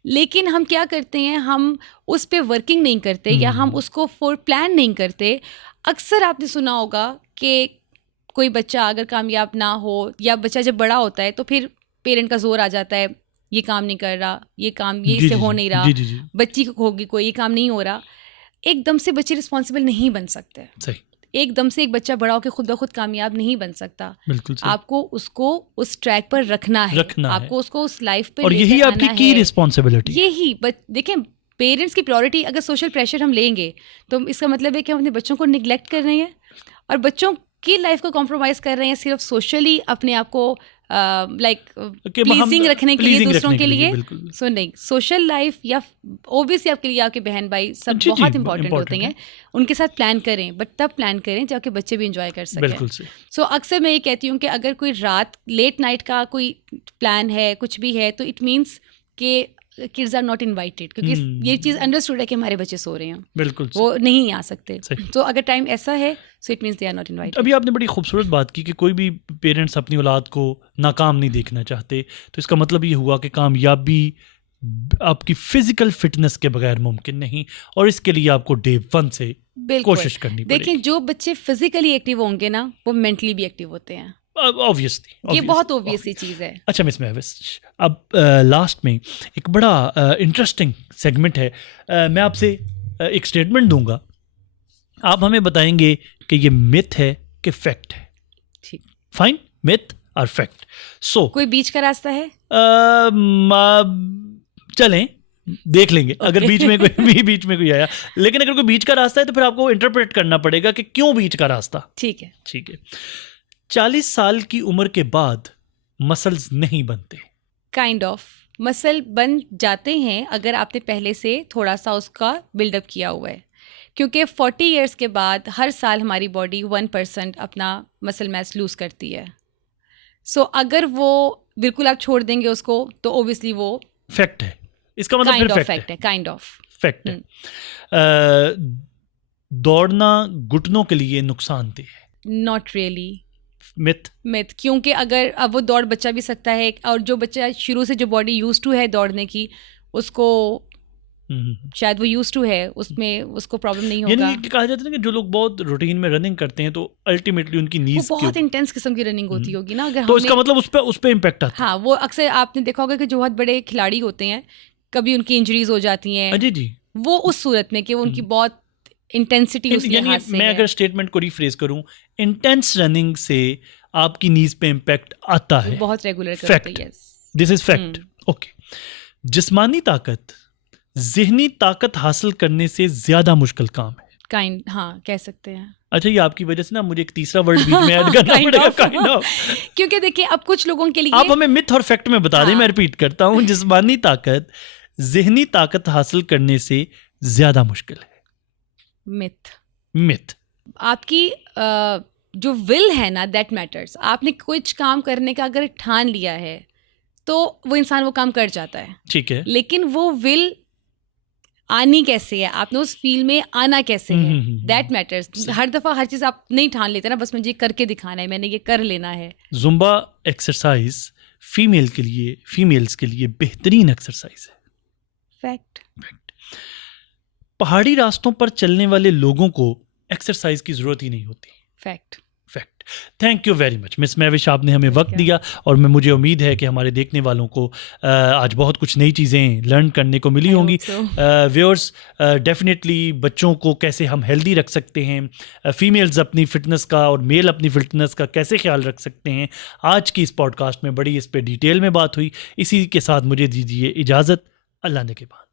लेकिन हम क्या करते हैं, हम उस पे वर्किंग नहीं करते या हम उसको प्लान नहीं करते। अक्सर आपने सुना होगा कि कोई बच्चा अगर कामयाब ना हो या बच्चा जब बड़ा होता है तो फिर पेरेंट का जोर आ जाता है, ये काम नहीं कर रहा, ये काम ये इससे हो नहीं रहा, बच्ची को होगी कोई, ये काम नहीं हो रहा। एकदम से बच्चे रिस्पॉन्सिबल नहीं बन सकते। सही। एकदम से एक बच्चा बड़ा होकर खुद ब खुद कामयाब नहीं बन सकता। आपको उसको उस ट्रैक पर रखना है, आपको उसको उस लाइफ पे, और यही आपकी की रिस्पॉन्सिबिलिटी। यही देखें, पेरेंट्स की प्रायोरिटी, अगर सोशल प्रेशर हम लेंगे तो इसका मतलब है कि हम अपने बच्चों को निगलेक्ट कर रहे हैं और बच्चों की लाइफ को कॉम्प्रोमाइज़ कर रहे हैं सिर्फ सोशली अपने आप को प्लीजिंग रखने के लिए, दूसरों के लिए। सो नहीं, सोशल लाइफ या ओबियसली आपके लिए आपके बहन भाई सब बहुत इंपॉर्टेंट होते हैं, उनके साथ प्लान करें, बट तब प्लान करें जब आपके बच्चे भी इंजॉय कर सकें। सो अक्सर मैं ये कहती हूँ कि अगर कोई रात लेट नाइट का कोई प्लान है, कुछ भी है, तो इट मीन्स कि किड्स आर नॉट इनवाइटेड, क्योंकि ये चीज़ अंडरस्टूड है कि हमारे बच्चे सो रहे हैं, बिल्कुल वो नहीं आ सकते। तो अगर टाइम ऐसा है so it means they are not invited. अभी आपने बड़ी खूबसूरत बात की कि कोई भी पेरेंट्स अपनी औलाद को नाकाम नहीं देखना चाहते, तो इसका मतलब ये हुआ कि कामयाबी आपकी फिजिकल फिटनेस के बगैर मुमकिन नहीं, और इसके लिए आपको डे वन से कोशिश करनी पड़ेगी। देखें, जो बच्चे फिजिकली एक्टिव होंगे ना वो मेंटली भी एक्टिव होते हैं, ऑब्वियसली ये बहुत ऑब्वियस चीज़ है। अच्छा मिस महविश, अब लास्ट में एक बड़ा इंटरेस्टिंग सेगमेंट है। मैं आपसे एक स्टेटमेंट दूंगा, आप हमें बताएंगे कि ये मिथ है कि फैक्ट है। ठीक, फाइन, मिथ और फैक्ट। सो कोई बीच का रास्ता है? चलें देख लेंगे, अगर बीच में कोई आया, लेकिन अगर कोई बीच का रास्ता है तो फिर आपको इंटरप्रेट करना पड़ेगा कि क्यों बीच का रास्ता। ठीक है। 40 साल की उम्र के बाद मसल्स नहीं बनते। काइंड ऑफ मसल बन जाते हैं अगर आपने पहले से थोड़ा सा उसका बिल्डअप किया हुआ है, क्योंकि 40 इयर्स के बाद हर साल हमारी बॉडी 1% अपना मसल मास लूज करती है। सो अगर वो बिल्कुल आप छोड़ देंगे उसको तो ओबियसली वो फैक्ट है, इसका मतलब फिर फैक्ट है, काइंड ऑफ फैक्ट है। दौड़ना घुटनों के लिए नुकसानदेह है। Not really. मिथ। क्योंकि अगर अब वो दौड़ बचा भी सकता है, और जो बच्चा शुरू से जो बॉडी यूज टू है दौड़ने की, उसको शायद वो यूज टू है, उसमें उसको प्रॉब्लम नहीं होगा। यानी कहा जाता है ना कि जो लोग बहुत रूटीन में रनिंग करते हैं तो अल्टीमेटली उनकी वो नीज बहुत इंटेंस किस्म की रनिंग होती होगी ना, अगर तो इसका मतलब उस पे इम्पैक्ट आता हाँ, वो अक्सर आपने देखा होगा कि जो बहुत बड़े खिलाड़ी होते हैं, कभी उनकी इंजरीज हो जाती हैं। है। जी जी। वो उस सूरत में कि वो उनकी बहुत इंटेंसिटी उस लिहाज से मैं है। अगर स्टेटमेंट को रिफ्रेज करूं, इंटेंस रनिंग से आपकी नीज पे इम्पैक्ट आता है, बहुत रेगुलर Fact. करते हैं। This is fact. ओके। जिस्मानी ताकत ज़हनी ताकत हासिल करने से ज्यादा मुश्किल काम है। हाँ, कह सकते हैं। अच्छा, ये आपकी वजह से ना मुझे एक तीसरा वर्ड बीच में ऐड करना पड़ेगा, काइंड ऑफ। क्योंकि देखिए अब कुछ लोगों के लिए आप हमें मिथ और फैक्ट में बता दें। मैं रिपीट करता हूं, जिस्मानी ताकत ज़हनी ताकत हासिल करने से ज्यादा मुश्किल है। मिथ। आपकी जो विल है ना, दैट मैटर्स। आपने कुछ काम करने का अगर ठान लिया है तो वो इंसान वो काम कर जाता है, ठीक है, लेकिन वो विल आनी कैसे है, आपने उस फील्ड में आना कैसे है, दैट मैटर्स। हर दफ़ा हर चीज़ आप नहीं ठान लेते ना, बस मुझे करके दिखाना है, मैंने ये कर लेना है। जुम्बा एक्सरसाइज फीमेल्स के लिए बेहतरीन एक्सरसाइज है। फैक्ट। पहाड़ी रास्तों पर चलने वाले लोगों को एक्सरसाइज की जरूरत ही नहीं होती। Fact. Thank you very much miss Mahvish, आपने हमें वक्त दिया, और मुझे उम्मीद है कि हमारे देखने वालों को आज बहुत कुछ नई चीज़ें लर्न करने को मिली होंगी। व्यूअर्स, डेफिनेटली बच्चों को कैसे हम हेल्दी रख सकते हैं, फीमेल्स अपनी फ़िटनेस का और मेल अपनी फ़िटनेस का कैसे ख्याल रख सकते हैं, आज की इस पॉडकास्ट में बड़ी इस पर डिटेल में बात हुई। इसी के साथ मुझे दीजिए इजाज़त। अल्लाह ने के बाद।